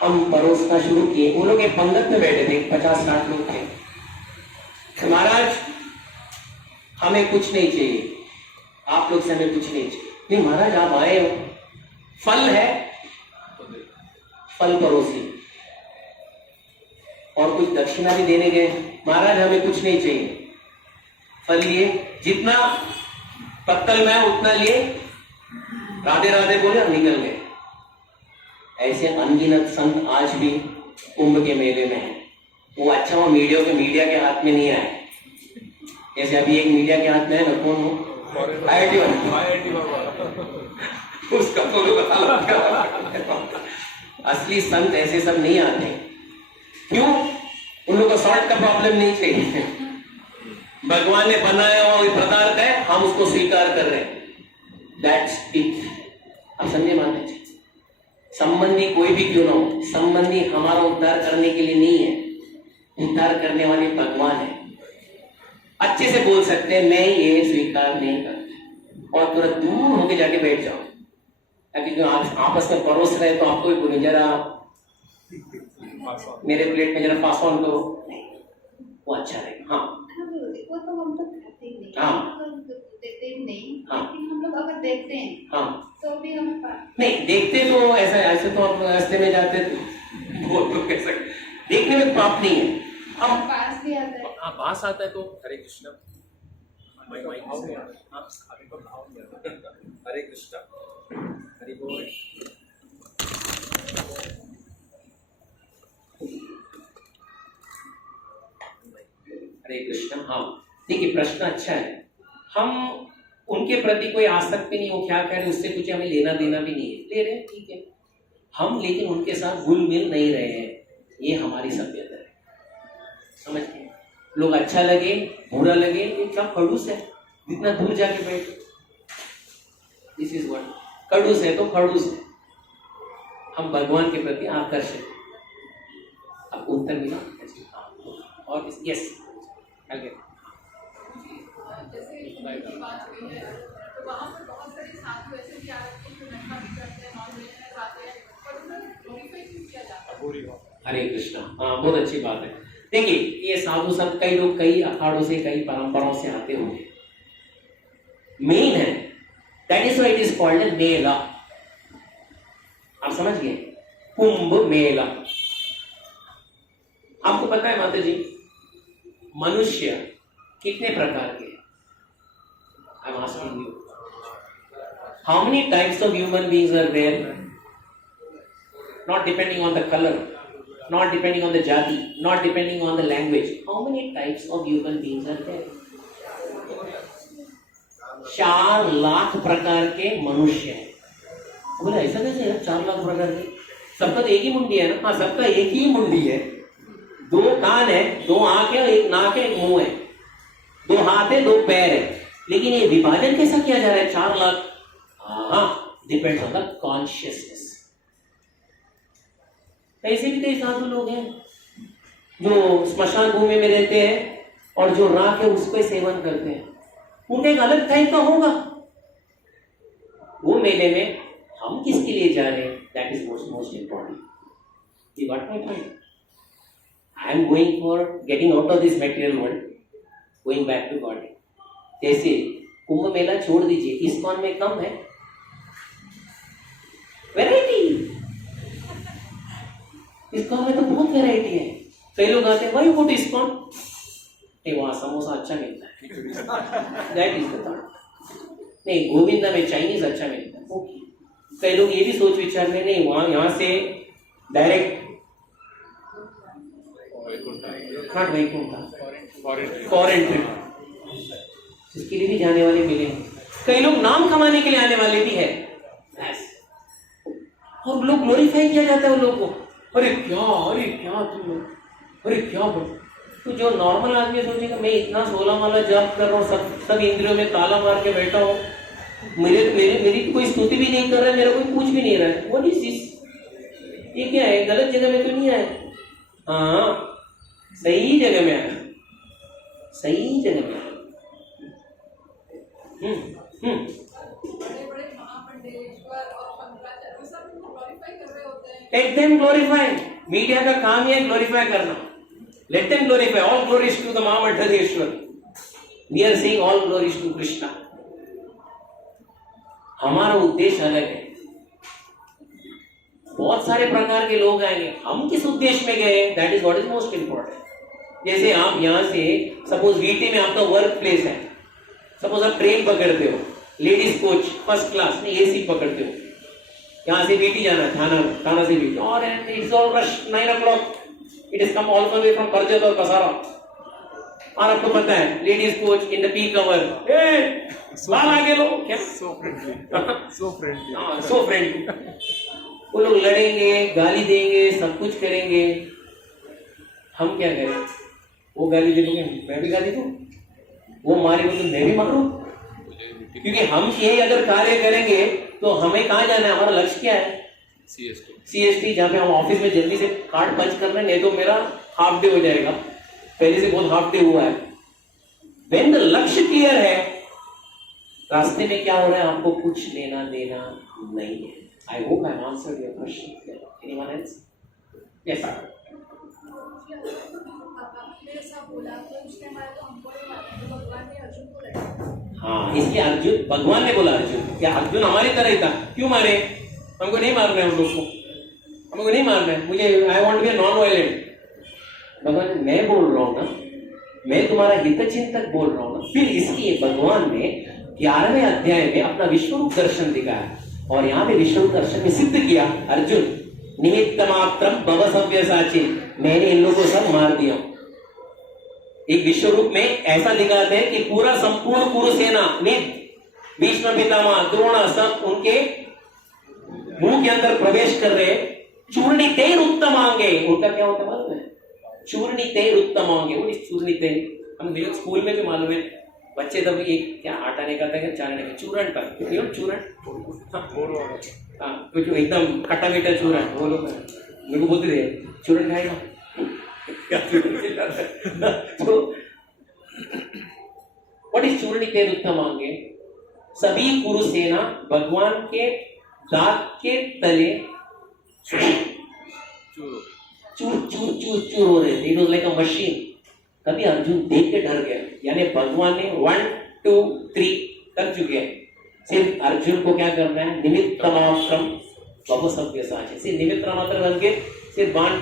हम परोसना शुरू किए, वो लोग एक पंगत में बैठे थे, 50-60 लोग थे। महाराज हमें कुछ नहीं चाहिए, आप लोग से हमें कुछ नहीं चाहिए। नहीं महाराज आप आए हो, फल है फल परोसी और कुछ दक्षिणा भी देने गए। महाराज हमें कुछ नहीं चाहिए, फल लिए, जितना पत्तल में उतना लिए, राधे राधे बोले और निकल गए। ऐसे अनगिनत संत आज भी कुंभ के मेले में है। वो अच्छा वो मीडिया के हाथ में नहीं आए। जैसे अभी एक मीडिया के हाथ में है ना, कौन हो? IIT उसका तो बता। असली संत ऐसे सब नहीं आते। क्यों? उन लोगों को सॉल्ट का प्रॉब्लम नहीं चाहिए। भगवान ने बनाया हुआ पदार्थ है, हम उसको स्वीकार कर रहे हैं। That's it. आप समझे मानते हैं? संबंधी कोई भी क्यों ना हो, संबंधी हमारा उद्धार करने के लिए नहीं है, उद्धार करने वाले भगवान है। अच्छे से बोल सकते हैं मैं ये स्वीकार नहीं करता, और तुरंत दूर होके जाके बैठ जाओ, ताकि जो आपस में परोस रहे तो आपको भी बोले जरा मेरे प्लेट में जरा पास ऑन करो, वो अच्छा रहेगा। हाँ वो तो हम तो खाते ही नहीं, हाँ देते ही नहीं। हाँ लेकिन हम लोग अगर देखते हैं हाँ तो भी हमें नहीं देखते तो ऐसे तो हम रास्ते में जाते तो वो तो कह सकते, देखने में पाप नहीं है। हम पास भी आता है। हाँ पास आता है तो हरे कृष्णा भाव में हाँ अभी तो भाव में हरे कृष्णा हरि बोल। हरे कृष्ण। हाँ देखिए प्रश्न अच्छा है। हम उनके प्रति कोई आसक्त भी नहीं हो, क्या कह रहे उससे कुछ हमें लेना देना भी नहीं है, ले रहे हैं ठीक है हम, लेकिन उनके साथ घुल मिल नहीं रहे हैं, ये हमारी सभ्यता है। समझ गए? लोग अच्छा लगे बुरा लगे ये क्या खड़ूस है, जितना दूर जाके बैठो, दिस इज व्हाट खड़ूस है तो खड़ूस है। हम भगवान के प्रति आकर्षित। अब उत्तर मिला और यस आगे। जैसे की बात हुई है तो वहाँ पर बहुत सारे साधु ऐसे भी आ रहे हैं जो नशा भी करते हैं, नॉन वेज खाते हैं, पर उन्हें ग्लोरीफाई क्यों किया जाता है? हरे कृष्णा। हाँ बहुत अच्छी बात है। देखिए ये साधु संत कई लोग कई अखाड़ों से कई परंपराओं से आते होंगे, मेन है that is why it is called मेला। आप समझ गए? कुंभ मेला। आपको पता है माता जी मनुष्य कितने प्रकार के? I am asking you, how many types of human beings are there? Not depending on the color, not depending on the jati, not depending on the language. How many types of human beings are there? 4 lakh प्रकार के मनुष्य हैं। बोले ऐसा कैसे है 4 लाख प्रकार के? सबका तो एक ही मुंडी है ना? हाँ सबका एक ही मुंडी है, 2 कान है, 2 आंखें, 1 नाक है, 1 मुंह है, 2 हाथ है, 2 पैर है, लेकिन ये विभाजन कैसा किया जा रहा है 4 लाख? हाँ डिपेंड्स ऑन द कॉन्शियसनेस। ऐसे भी कई साधु लोग हैं जो स्मशान भूमि में रहते हैं और जो राख है उसको सेवन करते हैं, उनका एक अलग टाइप का होगा। वो मेले में हम किसके लिए जा रहे हैं, that is most important. You got my point? I am going for getting out of this material world, going back to God. जैसे कुंभ मेला छोड़ दीजिए, इस्कॉन में कम है वैरायटी, इस्कॉन में तो बहुत वैरायटी है। कई लोग आते हैं भाई वो इस्कॉन, वहां समोसा अच्छा मिलता है, दैट इज द थॉट। नहीं गोविंदा में चाइनीज अच्छा मिलता है, ओके। कई लोग ये भी सोच विचार में नहीं वहां यहाँ से direct not Vaikuntha foreign trip, इसके लिए भी जाने वाले मिले। कई लोग नाम कमाने के लिए आने वाले भी है, और लोग ग्लोरीफाई किया जाता है उन लोगों को, अरे क्या तुम, अरे क्या बोल। तो जो नॉर्मल आदमी सोचेगा मैं इतना 16 माला जाप कर रहा हूँ, सब इंद्रियों में ताला मार के बैठा हूँ, मेरी कोई स्तुति भी नहीं कर रहा है, मेरा कोई पूछ भी नहीं रहा है, व्हाट इज दिस? ये क्या है? गलत जगह में तो नहीं आया? हाँ सही जगह में आया, सही जगह में आया। बड़े बड़े महामंडलेश्वर और शंकराचार्य सब ग्लोरीफाई कर रहे होते हैं। Let them glorify. मीडिया का काम ही है ग्लोरीफाई करना। Let them glorify. All glories to the Mahamandaleshwar. We are saying all glories to Krishna. हमारा उद्देश्य अलग है। बहुत सारे प्रकार के लोग आएंगे, हम किस उद्देश्य में गए, that is what is most important. जैसे आप यहाँ से सपोज वीटी में आपका वर्क प्लेस है, सपोज आप ट्रेन पकड़ते हो, लेडीज कोच फर्स्ट क्लास में एसी पकड़ते हो, यहाँ से बीटी जाना थाना से बीटी, और it's all rush 9 o'clock, it is come all the way from Karjat और कसारा, और आपको पता है ladies coach in the peak hour, बाल आगे लो, क्या सो फ्रेंडली। वो लोग लड़ेंगे, गाली देंगे, सब कुछ करेंगे, हम क्या करें? वो गाली दे दोगे मैं भी गाली दूं, वो मारेंगे तो मैं भी मारूं, क्योंकि हम ये अगर कार्य करेंगे तो हमें कहाँ जाना है, हमारा लक्ष्य क्या है? CST, जहाँ पे हम ऑफिस में जल्दी से कार्ड पंच कर रहे हैं, नहीं तो मेरा हाफ डे हो जाएगा, पहले से बहुत हाफ डे हुआ है। व्हेन द लक्ष्य क्लियर है, रास्ते में क्या हो रहा है आपको कुछ लेना देना नहीं है। आई hope I answered your question. Anyone else? Yes sir. आपने ऐसा बोला तो उसने मारा तो हमको नहीं मारा, तो भगवान ने अर्जुन को लड़ा। हाँ, इसलिए अर्जुन, भगवान ने बोला अर्जुन, क्या अर्जुन हमारी तरह ही था, क्यों मारे? हमको नहीं मारना है, हम लोग को हमको नहीं मारना है, मुझे I want be non violent. भगवान, मैं बोल रहा हूँ ना, मैं तुम्हारा हितचिंतक बोल रहा हूँ ना। फिर इसलिए भगवान ने 11वें अध्याय में अपना विश्वरूप दर्शन दिखाया, और यहाँ पे विश्वरूप दर्शन में सिद्ध किया, अर्जुन निमित्त मात्रम भव सव्यसाची, मैंने इन लोगों को सब मार दिया। एक विश्वरूप में ऐसा दिखाते हैं कि पूरा संपूर्ण कुरु सेना, भीष्म पितामह, द्रोण, सब उनके मुंह के अंदर प्रवेश कर रहे। चूर्णितैर उत्तमांगे, उनका क्या होता है मालूम है? चूर्णितैर उत्तमांगे। वो चूर्णितैर हम स्कूल में भी मालूम है, बच्चे तब एक क्या आटा निकालता है, चाय निकालता, चूरण का चूरण, हाँ कुछ एकदम खट्टा मीठा चूरण, वो लोग मेरे को बोलते थे चूरण खाएगा। तो व्हाट इज चूर्णितैर उत्तमांगे? सभी कुरु सेना भगवान के दांत के तले चूर चूर चूर चूर हो रहे थे। It was like a machine. तभी अर्जुन देख के डर गया, यानी भगवान ने 1 2 3 कर चुके हैं। सिर्फ अर्जुन को क्या करना है? निमित्त मात्रम भव सव्यसाची, सिर्फ निमित्त मात्र बन के सिर्फ बाण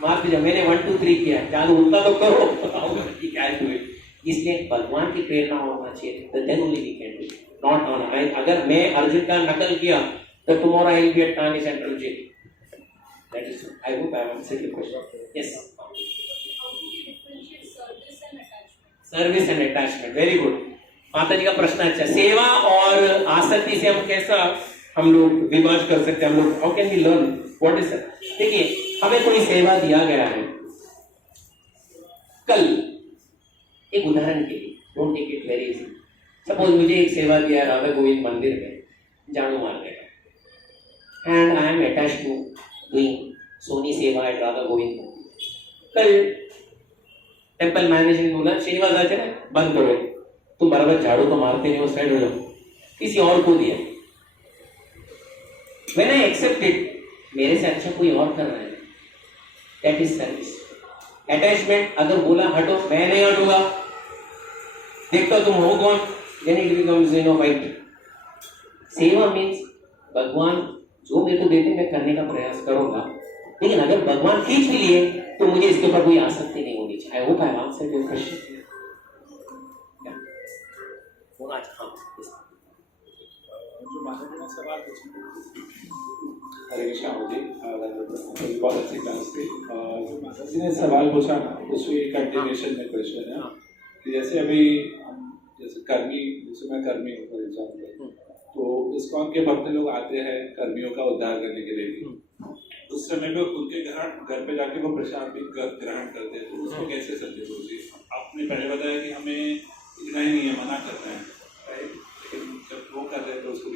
मार दीजिए। मैंने 1 2 3 किया, चालू उतना तो करो, बताओ कि क्या है। इसलिए भगवान की प्रेरणा होना चाहिए, then only we can do, not on. अगर मैं अर्जुन का नकल किया तो tomorrow I will be at Thane central jail. That is, I hope I answered your question. Yes, service and attachment, very good. माता जी का प्रश्न अच्छा। सेवा और आसक्ति से हम कैसा हम लोग विभाजन कर सकते हैं? हम लोग how can we learn what is? देखिए, हमें कोई सेवा दिया गया है, कल एक उदाहरण के लिए, don't take it very easy, suppose मुझे एक सेवा दिया राधा गोविंद मंदिर में झाड़ू मारने का, and I am attached to doing सोनी सेवा एट राधा गोविंद। कल टेम्पल मैनेजमेंट बोला, श्रीनिवास आचार्य बंद करो, तुम बराबर झाड़ू तो मारते नहीं हो, साइड हो जाओ, किसी और को दिया। When I accept it, मेरे से अच्छा कोई और कर रहा है, that is service. Attachment, अगर बोला हटो, मैं नहीं हटूंगा, देखता तुम हो कौन, then it becomes fight. सेवा means भगवान जो मेरे को देते मैं करने का प्रयास करूंगा, लेकिन अगर भगवान खींच भी लिए तो मुझे इसके ऊपर कोई आसक्ति नहीं होनी चाहिए। I hope I have answered your question. Phone आज हाँ सवाल हरे कृष्णा जी, बहुत अच्छी क्लास थी। जो माता जी ने सवाल पूछा ना, उसमें कंटिन्यूएशन में क्वेश्चन है कि जैसे अभी हम जैसे कर्मी, जैसे मैं कर्मी हूँ फॉर एग्जाम्पल, तो इस्कॉन के भक्त लोग आते हैं कर्मियों का उद्धार करने के लिए भी, उस समय में उनके घर पे जाके वो प्रसाद भी ग्रहण करते हैं, तो उसको कैसे समझे? आपने पहले बताया कि हमें इतना ही नहीं है, मना करना है, लेकिन जब वो कर रहे हैं तो उसको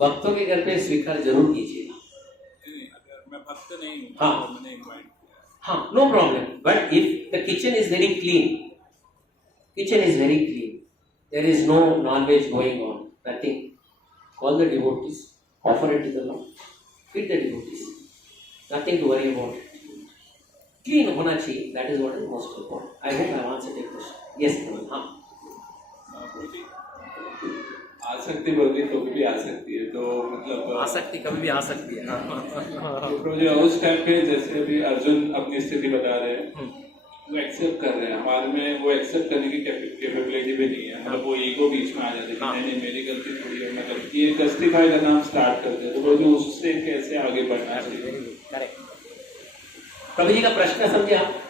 भक्तों के घर पे स्वीकार जरूर कीजिएगा। अगर मैं भक्त नहीं हूँ, हाँ, तो मैंने इनवाइट किया, हाँ, no problem, but if the kitchen is very clean, kitchen is very clean, there is no non veg going on, nothing, call the devotees, offer it to the lord, feed the devotees, nothing to worry about it, clean होना चाहिए, that is what is most important. I hope I have answered your question. Yes, हाँ, आसक्ति बढ़ती तो भी आ सकती है, तो मतलब आसक्ति कभी भी आ सकती है। तो जो उस टाइम पे जैसे अभी अर्जुन अपनी स्थिति बता रहे हैं, वो एक्सेप्ट कर रहे हैं, हमारे में वो एक्सेप्ट करने की कैपेबिलिटी भी नहीं है, मतलब वो ईगो बीच में आ जाती है, नहीं मेरी गलती थोड़ी है, मैं गलती, ये जस्टिफाई करना हम स्टार्ट करते हैं, तो वो जो उससे कैसे आगे बढ़ना चाहिए? प्रभु जी का प्रश्न समझे आप?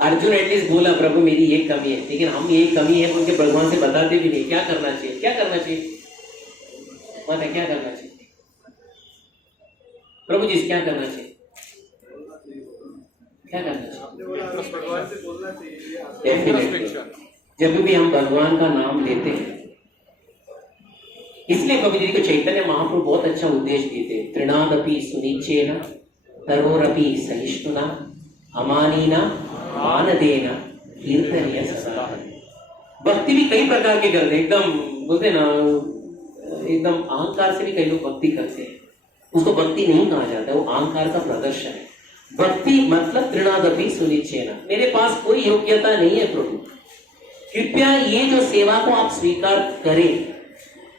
अर्जुन एटलीस्ट बोला प्रभु मेरी ये कमी है, लेकिन हम ये कमी है उनके भगवान से बताते भी नहीं। क्या करना चाहिए? क्या करना चाहिए? माता क्या करना चाहिए? प्रभु जी क्या करना चाहिए? क्या करना चाहिए? जब भी हम भगवान का नाम लेते हैं, इसलिए प्रभु जी को चैतन्य महाप्रभु बहुत अच्छा उद्देश्य देते हैं, तृणादपि सुनिचेन तरोरपि सहिष्णुना अमानीना आनदेना कीर्तनीय सदा। भक्ति भी कई प्रकार के करते हैं, एकदम बोलते ना, एकदम अहंकार से भी कई लोग भक्ति करते हैं, उसको भक्ति नहीं कहा जाता, वो अहंकार का प्रदर्शन है। भक्ति मतलब तृणादपि सुनिश्चयना, मेरे पास कोई योग्यता नहीं है प्रभु, कृपया ये जो सेवा को आप स्वीकार करें,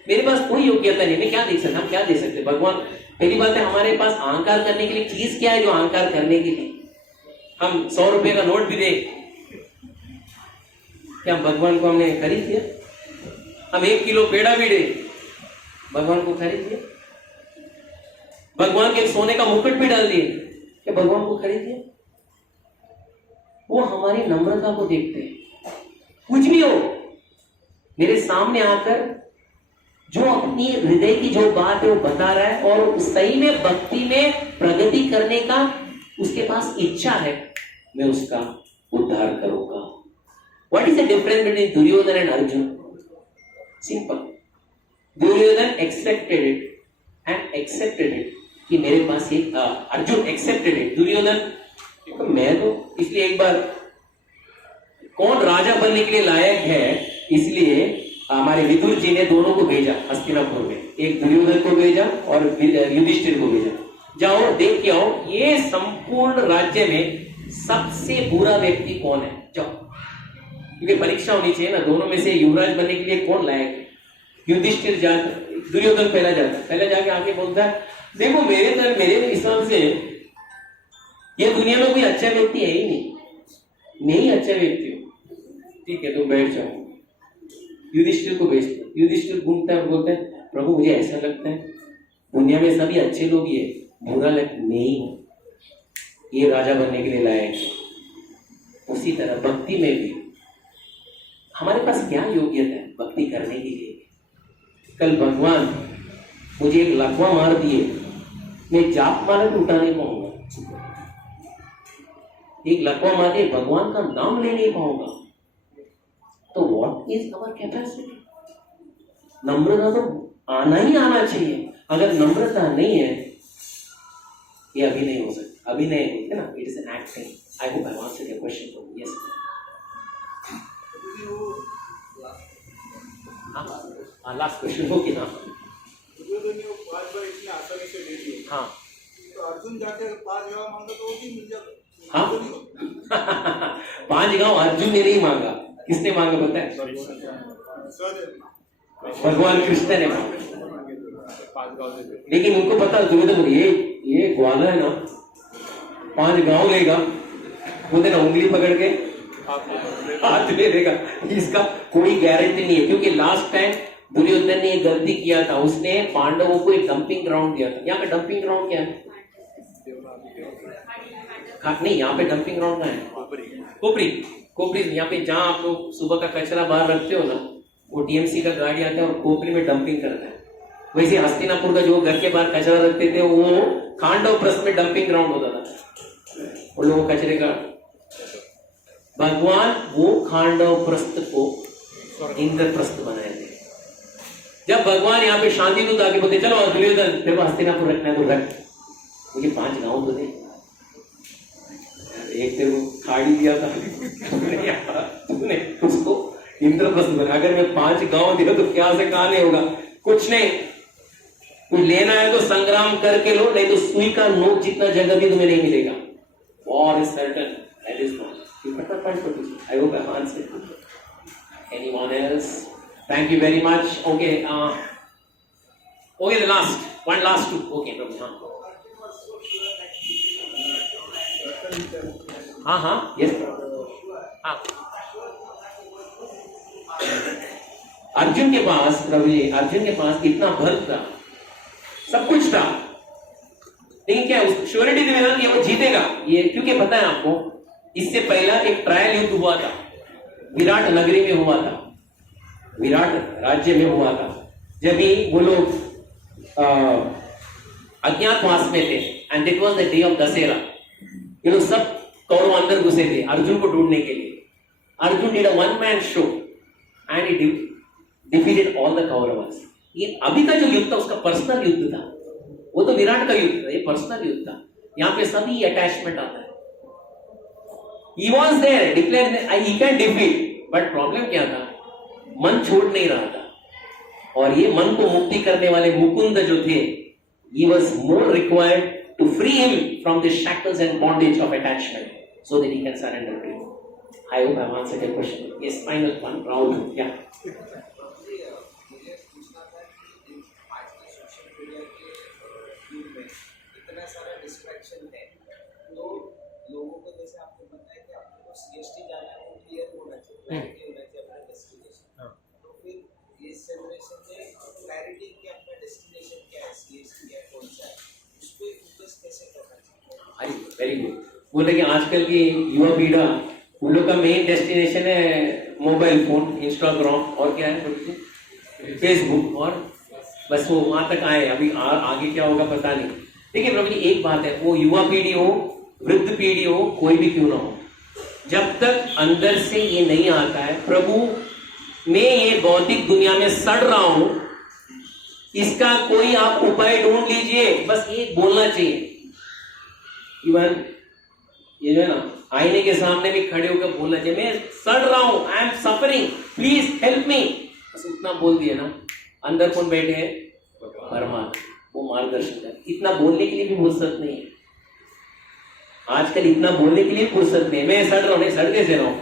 मेरे पास कोई योग्यता नहीं, मैं क्या देख सकता, हम क्या दे सकते भगवान। पहली बात है हमारे पास अहंकार करने के लिए चीज क्या है जो अहंकार करने के लिए हम 100 रुपए का नोट भी दे, क्या भगवान को हमने खरीद दिया? हम 1 किलो पेड़ा भी दे, भगवान को खरीद दिया? भगवान के सोने का मुकुट भी डाल दिए, क्या भगवान को खरीद दिया? वो हमारी नम्रता को देखते हैं। कुछ भी हो, मेरे सामने आकर जो अपनी हृदय की जो बात है वो बता रहा है और सही में भक्ति में प्रगति करने का उसके पास इच्छा है, मैं उसका उद्धार करूंगा। What is the difference between Duryodhana and Arjun? Simple. Duryodhana accepted it and accepted it कि मेरे पास एक अर्जुन accepted it, दुर्योधन तो मैं तो इसलिए एक बार कौन राजा बनने के लिए लायक है, इसलिए हमारे विदुर जी ने दोनों को भेजा हस्तिनापुर में, एक दुर्योधन को भेजा और युधिष्ठिर को भेजा, जाओ देख के आओ ये संपूर्ण राज्य में सबसे बुरा व्यक्ति कौन है, जाओ, क्योंकि परीक्षा होनी चाहिए ना, दोनों में से युवराज बनने के लिए कौन लायक है। युधिष्ठिर जाता, दुर्योधन पहला जाके आगे बोलता है देखो मेरे हिसाब से ये दुनिया में कोई अच्छा व्यक्ति है ही नहीं, मैं ही अच्छा व्यक्ति हूँ, ठीक है तुम बैठ जाओ। युधिष्ठिर को भेजते, युधिष्ठिर घूमता है, बोलता है प्रभु मुझे ऐसा लगता है दुनिया में सभी अच्छे लोग ही है, बुरा लगता नहीं हूं, ये राजा बनने के लिए लायक है। उसी तरह भक्ति में भी हमारे पास क्या योग्यता है भक्ति करने के लिए। कल भगवान मुझे एक लकवा मार दिए, मैं जाप माला भी उठा नहीं पाऊंगा, एक लकवा मार दिए भगवान का नाम ले नहीं पाऊंगा, तो व्हाट इज अवर कैपेसिटी? नम्रता तो आना ही आना चाहिए, अगर नम्रता नहीं है ये अभिनय हो सकता, अभिनय बोलते ना, it is an acting. I hope I answered your question from yes. हाँ लास्ट क्वेश्चन हो कि ना, हाँ तो अर्जुन जाके 5 गाँव मांगा तो वो भी मिल जाता। हाँ 5 गाँव अर्जुन ने नहीं मांगा, किसने मांगा पता है? भगवान कृष्ण ने मांगा, लेकिन उनको पता दुर्योधन ये ग्वाला है ना 5 गाँव लेगा, बोलते ना उंगली पकड़ के हाथ ले देगा, इसका कोई गारंटी नहीं है, क्योंकि लास्ट टाइम दुर्योधन ने गलती किया था, उसने पांडवों को एक डंपिंग ग्राउंड दिया था। यहाँ पे डंपिंग ग्राउंड क्या है? नहीं, यहाँ पे डंपिंग ग्राउंड क्या है? कोपरी यहाँ पे जहाँ आप लोग सुबह का कचरा बाहर रखते हो ना, वो टीएमसी का गाड़ी आता है और कोपरी में डंपिंग करता है। वैसे हस्तिनापुर का जो घर के बाहर कचरा रखते थे वो खांडव प्रस्थ में डंपिंग ग्राउंड होता था, उन लोगों कचरे का। भगवान वो खांडव प्रस्थ को इंद्रप्रस्थ बनाए थे। जब भगवान यहाँ पे शांति दूत आके बोलते चलो दुर्योधन तेरे को हस्तिनापुर रखना है तो रख, मुझे 5 गाँव तो दे, एक तेरे को खाड़ी दिया था तूने उसको इंद्रप्रस्थ बना, अगर मैं 5 गाँव दिया तो क्या से कहा नहीं होगा, कुछ नहीं, कुछ लेना है तो संग्राम करके लो, नहीं तो सुई का नोक जितना जगह भी तुम्हें नहीं मिलेगा। War is certain, that is not. I hope I answered. Anyone else? Thank you very much. Okay, the last two. Okay, Prabhu. हाँ, yes. हाँ. अर्जुन के पास प्रभु जी, अर्जुन के पास इतना बल था, सब कुछ था, लेकिन क्या श्योरिटी थी ना कि वो जीतेगा ये, क्योंकि पता है आपको इससे पहला एक ट्रायल युद्ध हुआ था, विराट नगरी में हुआ था, विराट राज्य में हुआ था, जब भी वो लोग अज्ञातवास में थे, and it was the day of Dussehra, ये लोग सब कौरव अंदर घुसे थे अर्जुन को ढूंढने के लिए। Arjun did a one man show and he defeated all the Kauravas. ये अभी का जो युद्ध था उसका पर्सनल युद्ध था, वो तो विराट का युद्ध था, ये पर्सनल युद्ध था, यहाँ पे सभी अटैचमेंट आता है। He was there, declared he can defeat, but problem क्या था, मन छोड़ नहीं रहा था, और ये मन को मुक्ति करने वाले मुकुंद जो थे, he was more required to free him from the shackles and bondage of attachment so that he can surrender to you. I hope I've answered your question. Yes, final one round. Yeah. मुझे पूछना था कि आज के social media के युग में इतना सारा डिस्ट्रैक्शन है, तो लोगों को जैसे आपको पता है कि आपको CST जाना है, वो क्लियर होना चाहिए, क्लैरिटी होना चाहिए अपना डेस्टिनेशन। तो फिर इस जनरेशन में क्लैरिटी कि अपना डेस्टिनेशन क्या है, CST क्या है, कौन सा है, उस पर फोकस कैसे करना चाहिए? अरे वेरी गुड। बोले कि आजकल की युवा पीढ़ा उन लोग का मेन डेस्टिनेशन है मोबाइल फोन, इंस्टाग्राम और क्या है फेसबुक, और बस वो वहां तक आए। अभी आगे क्या होगा पता नहीं। देखिए प्रभु जी, एक बात है, वो युवा पीढ़ी हो, वृद्ध पीढ़ी हो, कोई भी क्यों ना हो, जब तक अंदर से ये नहीं आता है प्रभु मैं ये भौतिक दुनिया में सड़ रहा हूं, इसका कोई आप उपाय ढूंढ लीजिए, बस एक बोलना चाहिए। इवन ये जो है ना, आईने के सामने भी खड़े होकर बोलना चाहिए, मैं सड़ रहा हूं, I am suffering, please help me, बस उतना बोल दिए ना। अंदर कौन बैठे हैं? परमात्मा, वो मार्गदर्शन कर। इतना बोलने के लिए भी फुर्सत नहीं है आजकल, इतना बोलने के लिए फुर्सत नहीं है। मैं सड़ रहा हूं, नहीं सड़ कैसे रहा हूं?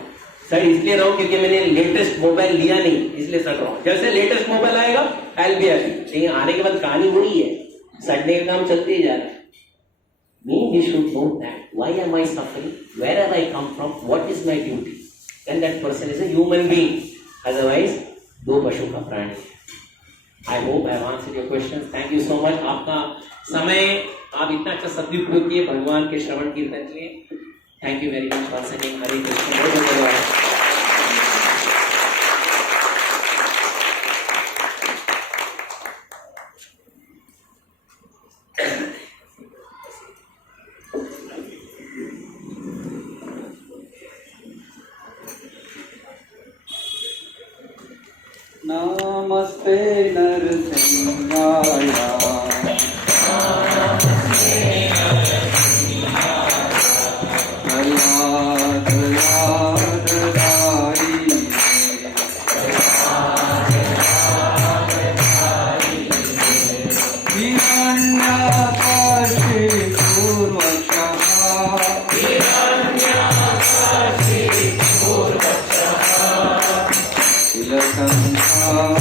सड़ इसलिए रहा हूं क्योंकि मैंने लेटेस्ट मोबाइल लिया नहीं, इसलिए सड़ रहा हूं। जैसे लेटेस्ट मोबाइल आएगा आई विल बी हैप्पी, लेकिन आने के बाद कहानी वही है, सड़ने का काम चलते ही जा रहा है। We should know that. Why am I suffering? Where have I come from? What is my duty? Then that person is a human being. Otherwise, दो पशु का प्राणी। I hope I have answered your questions. Thank you so much. आपका समय आप इतना अच्छा सदुपयोग किए भगवान के श्रवण कीर्तन के लिए। Thank you very much once again. हरे कृष्ण। धन्यवाद। नमस्ते नरसिंहाय Hare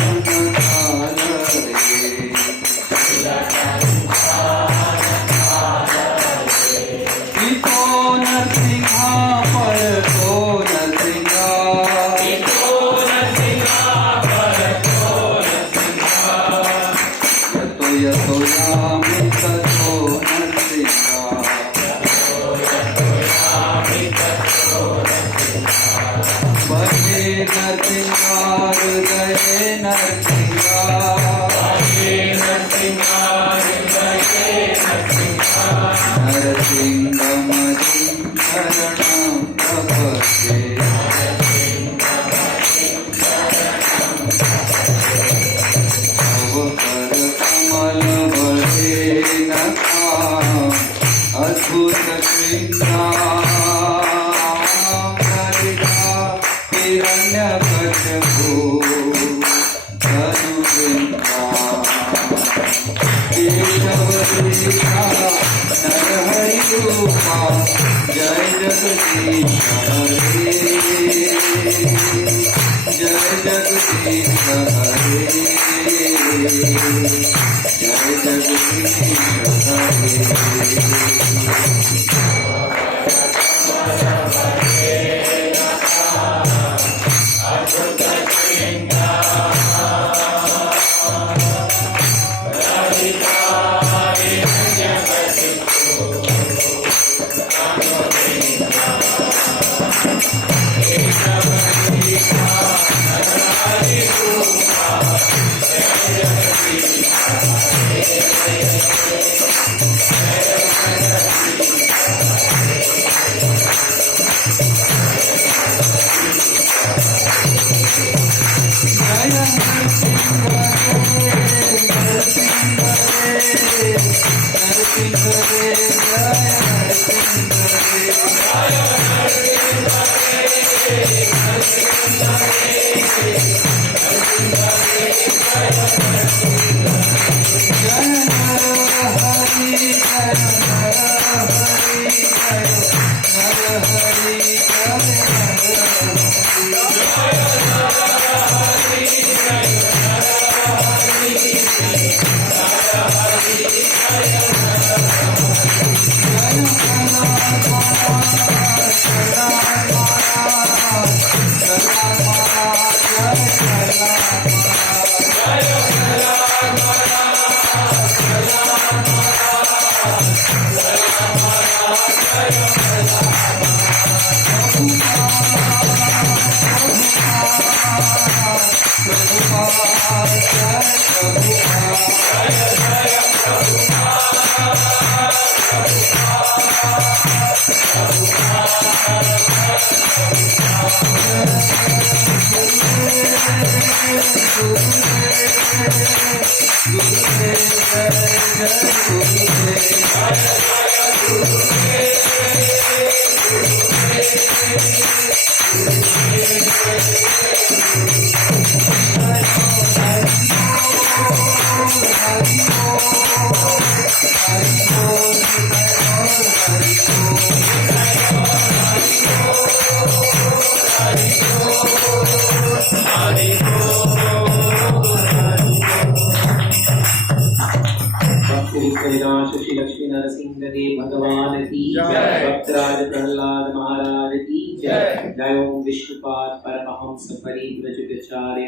विनाश श्री लक्ष्मी नरसिंह देव भगवान की जय। भक्तराज प्रहलाद महाराज की जय। जय ओम विष्णुपाद परमहंस परिव्रजकाचार्य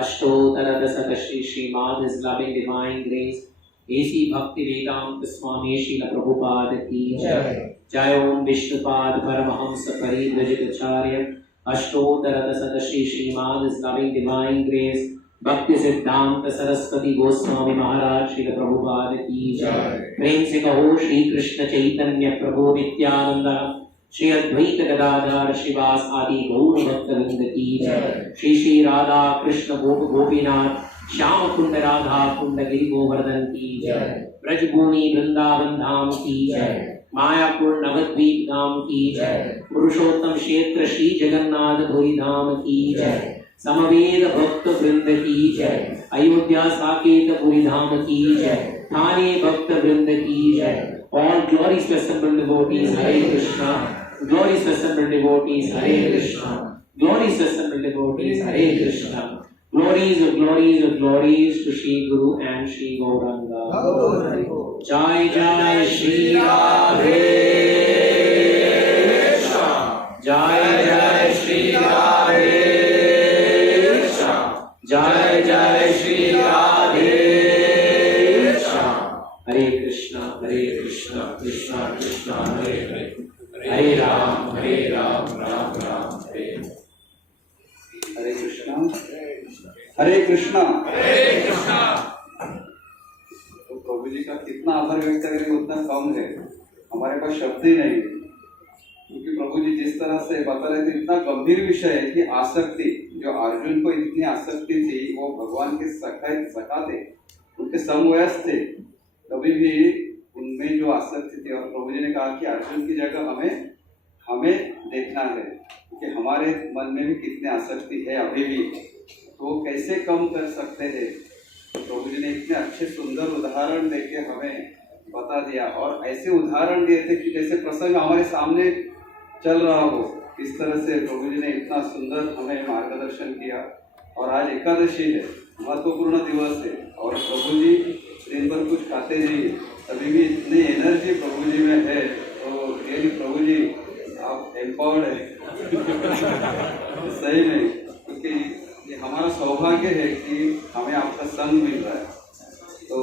अष्टोत्तर दशक श्री श्रीमद इस्लामिक divine grace AC Bhaktivedanta स्वामी श्रील प्रभुपाद की जय। जय ओम विष्णुपाद परमहंस परिव्रजकाचार्य अष्टोत्तर दशक श्री श्रीमद इस्लामिक divine grace Bhaktisiddhanta Saraswati Goswami महाराज श्री प्रभुपाद की जय। प्रेम से कहो श्री कृष्ण चैतन्य प्रभु नित्यानंद श्री अद्वैत गदाधर श्रीवास आदि गौर भक्त वृंद की जय। श्री श्री राधा कृष्ण गोप गोपीनाथ श्याम कुंड राधा कुंड गिरि गोवर्धन की जय। ब्रजभूमि वृंदावन धाम की जय। मायापुर नवद्वीप धाम की जय। पुरुषोत्तम क्षेत्र श्री जगन्नाथ पुरी धाम की जय। समवेद भक्त वृंद की जय। अयोध्या साकेत पुरी धाम की जय। थाने भक्त वृंद की जय। All glories to assembled devotees, Hare Krishna. Glories to assembled devotees, Hare Krishna. Glories to assembled devotees, Hare Krishna. Glories of glories of glories to Shri Guru and Shri Gauranga. Jai Jai Shri Radhe Krishna. Jai Jai Shri Radhe. जय जय श्री राधे श्याम। हरे कृष्णा कृष्णा कृष्णा हरे हरे हरे राम राम राम हरे हरे कृष्णा हरे कृष्णा हरे कृष्णा। तो प्रभु जी का कितना आभार व्यक्त करें उतना कम है, हमारे पास शब्द ही नहीं, क्योंकि प्रभु जी जिस तरह से बता रहे थे इतना गंभीर विषय है कि आसक्ति, जो अर्जुन को इतनी आसक्ति थी, वो भगवान के सखा थे, उनके समवयस्क थे, कभी भी उनमें जो आसक्ति थी। और प्रभु जी ने कहा कि अर्जुन की जगह हमें देखना है कि हमारे मन में भी कितनी आसक्ति है अभी भी, तो कैसे कम कर सकते हैं। तो प्रभु जी ने इतने अच्छे सुंदर उदाहरण देके हमें बता दिया, और ऐसे उदाहरण दिए थे कि जैसे प्रसंग हमारे सामने चल रहा हो। इस तरह से प्रभु जी ने इतना सुंदर हमें मार्गदर्शन किया। और आज एकादशी है, महत्वपूर्ण दिवस है, और प्रभु जी दिन भर कुछ खाते नहीं, तभी भी इतनी एनर्जी प्रभु जी में है, तो रियली प्रभु जी आप एम्पावर्ड है। सही नहीं, क्योंकि ये हमारा सौभाग्य है कि हमें आपका संग मिल रहा है। तो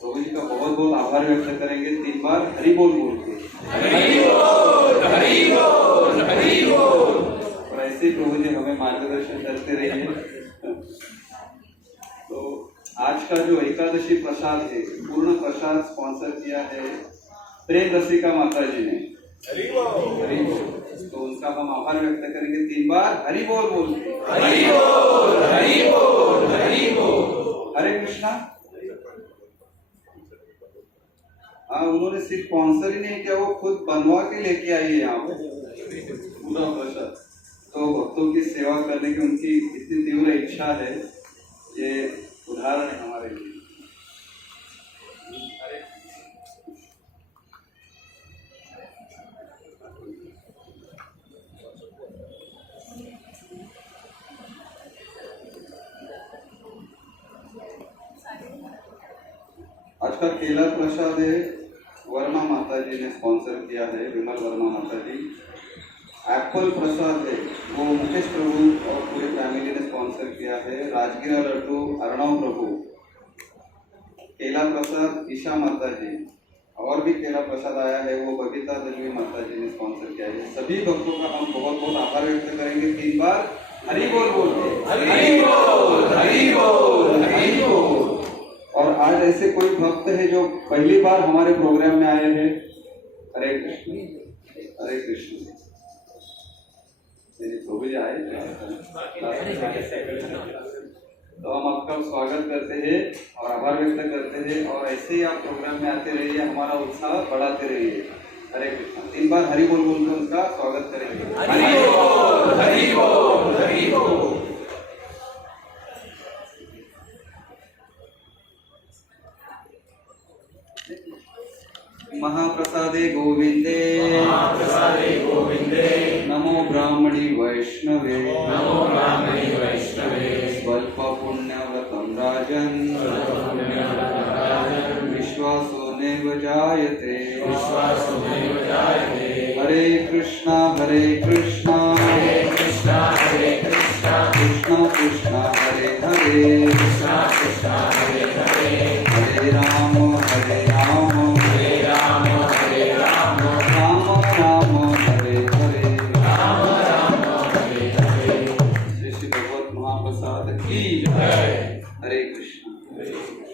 प्रभु जी का बहुत बहुत आभार व्यक्त करेंगे 3 बार हरि बोल बोल के। हरि बोल हरि बोल हरि बोल। और ऐसे ही प्रभु जी हमें मार्गदर्शन करते रहिए। तो आज का जो एकादशी प्रसाद है, पूर्ण प्रसाद स्पॉन्सर किया है प्रेम रसिका माता जी ने। हरि बोल। तो उनका हम आभार व्यक्त करेंगे 3 बार हरि बोल बोल के। हरि बोल हरि बोल हरि बोल। हरे कृष्णा। हाँ, उन्होंने सिर्फ स्पॉन्सर ही नहीं किया, वो खुद बनवा के लेके आई है यहाँ पे पूरा प्रसाद। तो भक्तों की सेवा करने की उनकी इतनी तीव्र इच्छा है, ये उदाहरण है हमारे लिए। का केला प्रसाद है, वर्मा माता जी ने स्पॉन्सर किया है, विमल वर्मा माता जी। एप्पल प्रसाद है वो मुकेश प्रभु और पूरे फैमिली ने स्पॉन्सर किया है। राजगिरा लड्डू अर्णव प्रभु। केला प्रसाद ईशा माता जी, और भी केला प्रसाद आया है वो बबीता दलवी माता जी ने स्पॉन्सर किया है। सभी भक्तों का हम बहुत बहुत आभार व्यक्त करेंगे। 3 बार हरि बोल बोल के हरि बोल, हरि बोल, हरि बोल। और आज ऐसे कोई भक्त है जो पहली बार हमारे प्रोग्राम में आए हैं। हरे कृष्ण, हरे कृष्ण। प्रभु जी आए तो हम आपका स्वागत करते हैं और आभार व्यक्त करते हैं, और ऐसे ही आप प्रोग्राम में आते रहिए, हमारा उत्साह बढ़ाते रहिए। हरे कृष्ण। 3 बार हरि बोल बोल कर उनका स्वागत करेंगे। हरि बोल, हरि बोल, हरि बोल। महाप्रसादे गोविंदे, महाप्रसादे गोविंदे, नमो ब्राह्मणी वैष्णवे, नमो ब्राह्मणे वैष्णवे, स्वल्प पुण्यव्रतं राजन्, विश्वासो नैव जायते, विश्वासो नैव जायते। हरे कृष्णा हरे कृष्णा, हरे कृष्णा, हरे कृष्णा, कृष्णा कृष्णा हरे हरे, कृष्णा कृष्णा, हरे हरे, हरे राम, हरे राम, हरे राम, राम राम हरे हरे, राम राम, हरे हरे। श्री श्री भगवत महाप्रसाद की जय। हरे कृष्ण।